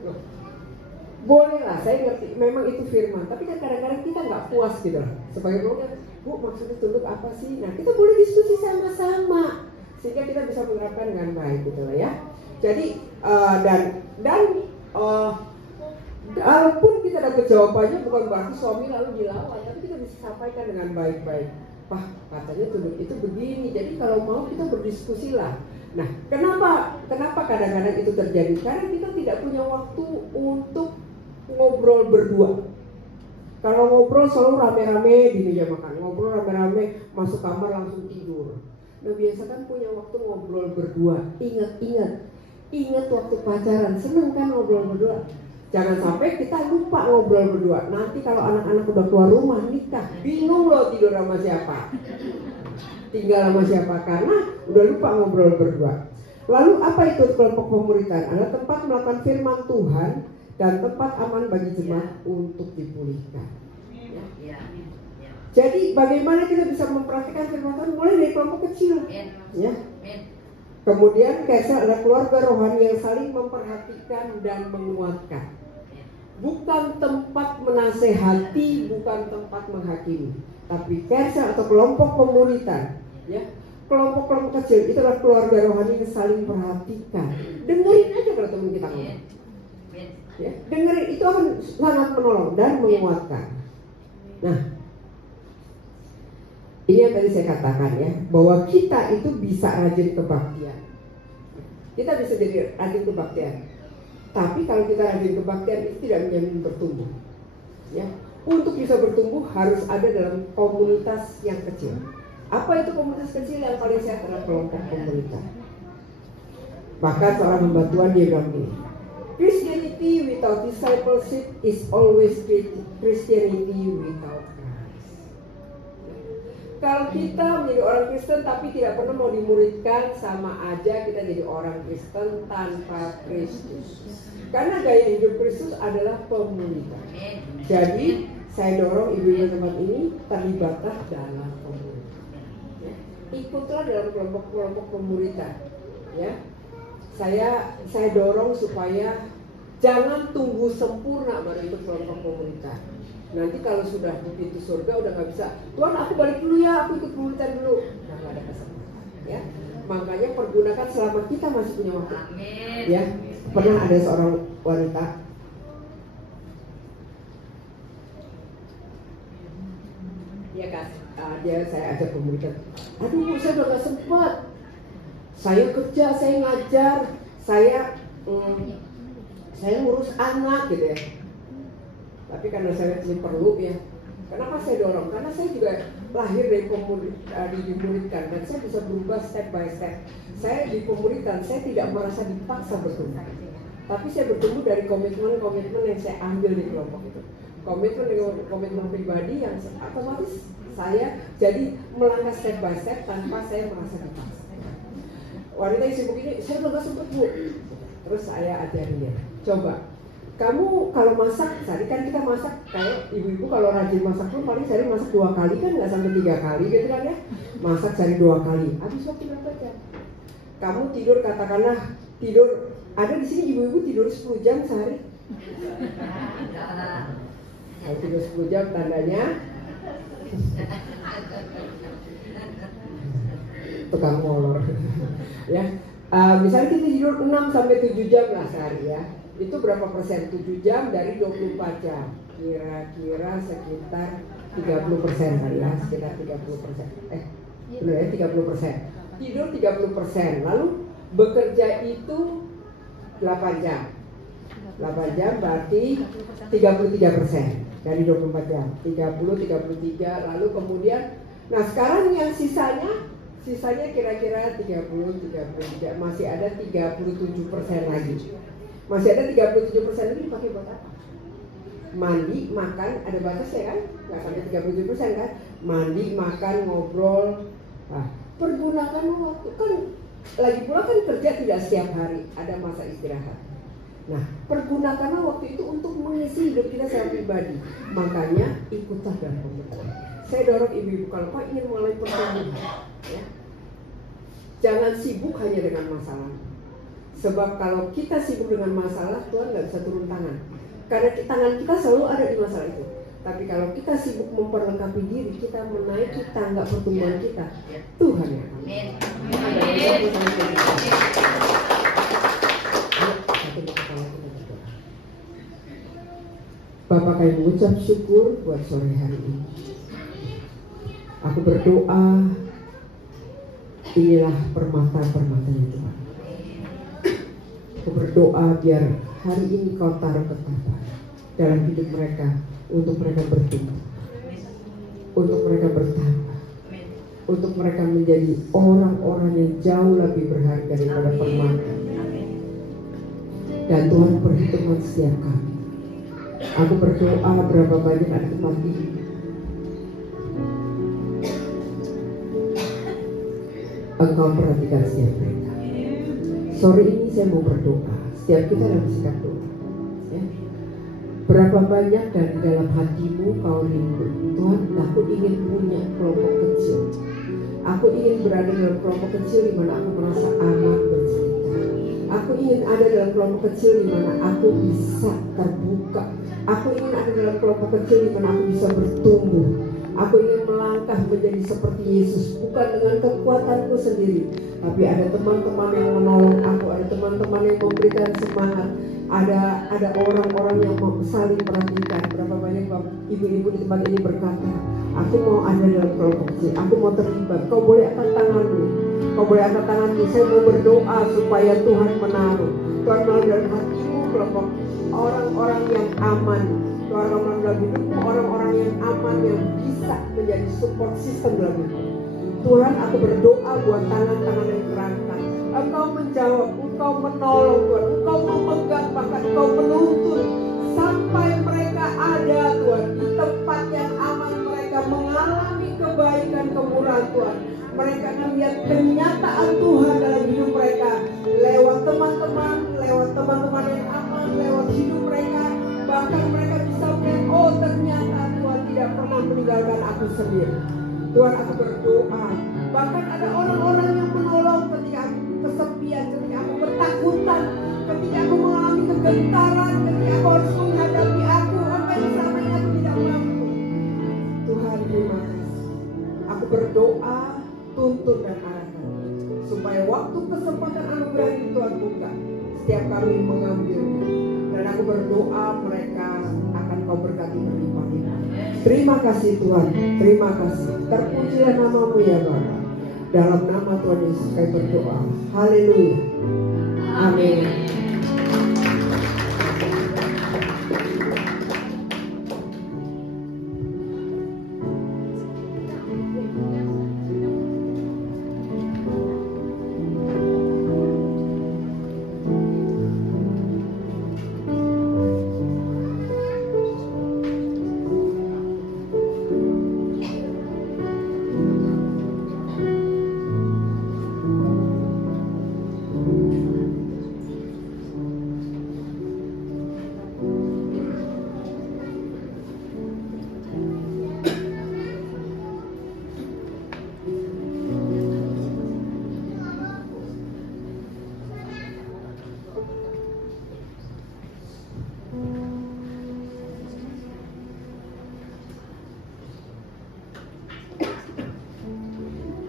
Boleh lah, saya ngerti, memang itu firman. Tapi kan kadang-kadang kita nggak puas gitu lah. Sebagai orang, Bu, maksudnya tunduk apa sih? Nah, kita boleh diskusi sama-sama sehingga kita bisa menerapkan dengan baik gitu lah ya. Jadi walaupun kita dapat jawabannya bukan berarti suami lalu dilawan, tapi kita bisa sampaikan dengan baik-baik. Pak, katanya tunduk itu begini. Jadi kalau mau kita berdiskusi lah. Nah, kenapa kadang-kadang itu terjadi? Karena kita tidak punya waktu untuk ngobrol berdua. Kalau ngobrol selalu rame-rame di meja makan, ngobrol rame-rame masuk kamar langsung tidur. Nah, biasa kan punya waktu ngobrol berdua. Ingat waktu pacaran, seneng kan ngobrol berdua. Jangan sampai kita lupa ngobrol berdua. Nanti kalau anak-anak udah keluar rumah nikah, bingung loh tidur sama siapa, tinggal sama siapa, karena udah lupa ngobrol berdua. Lalu apa itu kelompok pemuritan? Adalah tempat melakukan firman Tuhan dan tempat aman bagi jemaat untuk dipulihkan. Ya. Jadi bagaimana kita bisa mempraktikkan firman Tuhan? Mulai dari kelompok kecil. Ya. Kemudian Kersel adalah keluarga rohani yang saling memperhatikan dan menguatkan. Bukan tempat menasehati, bukan tempat menghakimi. Tapi Kersel atau kelompok pemuritan, ya, kelompok-kelompok kecil itu adalah keluarga rohani yang saling perhatikan. Dengerin aja kalau teman kita ngomong. Ya, dengerin itu akan sangat menolong dan menguatkan. Nah, ini yang tadi saya katakan ya, bahwa kita itu bisa rajin kebaktian. Kita bisa jadi rajin kebaktian. Tapi kalau kita rajin kebaktian itu tidak menjamin bertumbuh. Ya, untuk bisa bertumbuh harus ada dalam komunitas yang kecil. Apa itu komunitas kecil? Yang paling sehat adalah kelompok komunitas. Bahkan seorang hamba Tuhan dia bilang gini, Christianity without discipleship is always Christianity without Christ. Kalau kita menjadi orang Kristen tapi tidak pernah mau dimuridkan, sama aja kita jadi orang Kristen tanpa Kristus. Karena gaya hidup Kristus adalah pemuritan. Jadi saya dorong ibu-ibu tempat ini terlibatlah dalam pemuritan. Ya. Ikutlah dalam kelompok-kelompok pemuritan. Ya. Saya dorong supaya jangan tunggu sempurna baru ikut kelompok pemuritan. Nanti kalau sudah di pintu surga udah nggak bisa, Tuhan aku balik dulu ya, aku ikut pemuritan dulu. Nah, nggak ada kesempatan. Ya. Makanya pergunakan selama kita masih punya waktu. Ya. Pernah ada seorang wanita, ya kan, saya ajak pemuritan. Aduh, saya udah nggak sempat. Saya kerja, saya ngajar, saya ngurus anak gitu ya. Tapi karena saya ini perlu ya. Kenapa saya dorong? Karena saya juga lahir dari dimuridkan dan saya bisa berubah step by step. Saya di pemuritan, saya tidak merasa dipaksa bertumbuh. Tapi saya bertumbuh dari komitmen-komitmen yang saya ambil di kelompok itu. Komitmen pribadi yang otomatis saya jadi melangkah step by step tanpa saya merasa dipaksa. Wanita yang sibuk ini, saya belum sempat Bu. Terus saya ajarin dia, coba kamu kalau masak, tadi kan kita masak kayak ibu-ibu kalau rajin masak pun paling sehari masak 2 kali kan, nggak sampai 3 kali gitu kan ya. Masak sehari 2 kali, habis waktu berapa jam? Kamu tidur katakanlah tidur Ada di sini ibu-ibu tidur 10 jam sehari? Kalau tidur 10 jam tandanya tukang molor. Ya, misalnya kita tidur 6 sampai 7 jam lah sehari ya. Itu berapa persen? 7 jam dari 24 jam. Kira-kira sekitar 30% kali ya, sekitar 30%. Benar ya, 30%. Tidur 30%, lalu bekerja itu 8 jam. 8 jam berarti 33% dari 24 jam. 33, lalu kemudian, nah sekarang yang sisanya kira-kira 33, masih ada 37% lagi. Masih ada 37% lagi dipakai buat apa? Mandi, makan, ada batasnya kan? Nggak sampai 37% kan? Mandi, makan, ngobrol. Nah, pergunakan waktu kan, lagi pula kan kerja tidak setiap hari, ada masa istirahat. Nah, pergunakanlah waktu itu untuk mengisi hidup kita secara pribadi. Makanya ikutlah dalam pembentukan. Saya dorong ibu-ibu kalau kau ingin mulai pertumbuhan, ya, jangan sibuk hanya dengan masalah. Sebab kalau kita sibuk dengan masalah, Tuhan nggak bisa turun tangan. Karena tangan kita selalu ada di masalah itu. Tapi kalau kita sibuk memperlengkapi diri, kita menaiki tangga pertumbuhan kita, Tuhan yang akan. Bapak kami mengucap syukur buat sore hari ini. Aku berdoa, inilah permata-permatanya Tuhan. Aku berdoa biar hari ini kau taruh ketabahan dalam hidup mereka, untuk mereka bertumbuh, untuk mereka bertambah, untuk mereka menjadi orang-orang yang jauh lebih berharga daripada permata. Dan Tuhan perhitungkan setiap kami. Aku berdoa berapa banyak ada tempat ini. Engkau perhatikan setiap mereka. Sore ini saya mau berdoa. Setiap kita dalam sikap doa. Ya. Berapa banyak dari dalam hatimu kau rindu, Tuhan, aku ingin punya kelompok kecil. Aku ingin berada dalam kelompok kecil di mana aku merasa aman bercerita. Aku ingin ada dalam kelompok kecil di mana aku bisa terbuka. Aku ingin ada dalam kelompok kecil di mana aku bisa bertumbuh. Aku ingin melangkah menjadi seperti Yesus, bukan dengan kekuatanku sendiri, tapi ada teman-teman yang menolong aku, ada teman-teman yang memberikan semangat, ada orang-orang yang mau saling perhatikan. Berapa banyak ibu-ibu di tempat ini berkata, aku mau ada dalam kelompok kecil, aku mau terlibat. Kau boleh angkat tanganmu, saya mau berdoa supaya Tuhan menaruh dalam hatimu kelompok orang-orang yang aman. Orang-orang dalam hidupmu, orang-orang yang aman, yang bisa menjadi support system dalam hidup. Tuhan, aku berdoa buat tangan-tangan yang terangkat. Engkau menjawab, Engkau menolong Tuhan, Engkau memegang, bahkan Engkau menuntun sampai mereka ada Tuhan di tempat yang aman. Mereka mengalami kebaikan, kemurahan Tuhan. Mereka melihat kenyataan Tuhan dalam hidup mereka lewat teman-teman yang aman, lewat hidup mereka. Bahkan mereka bisa melihat, oh ternyata Tuhan tidak pernah meninggalkan aku sendiri. Tuhan, aku berdoa. Bahkan ada orang-orang yang menolong ketika aku kesepian, ketika aku ketakutan, ketika aku mengalami kegentaran, ketika aku harus menghadapi apa yang selama ini aku tidak mampu. Tuhan, terima kasih. Aku berdoa, tuntun dan arahkan, supaya waktu kesempatan anugerah ini Tuhan buka, setiap kami mengambilnya. Dan aku berdoa mereka akan kau berkati berlimpah-limpah. Terima kasih Tuhan, terima kasih. Terpujilah namamu ya Bapa. Dalam nama Tuhan Yesus kami berdoa. Haleluya. Amin.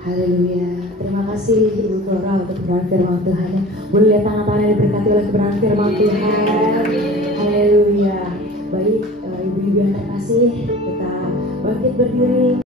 Haleluya. Terima kasih Ibu Flora untuk kebenaran firman Tuhan. Boleh lihat tangan-tangan yang diberkati oleh kebenaran firman Tuhan. Haleluya. Baik, ibu-ibu yang terkasih, kita bangkit berdiri.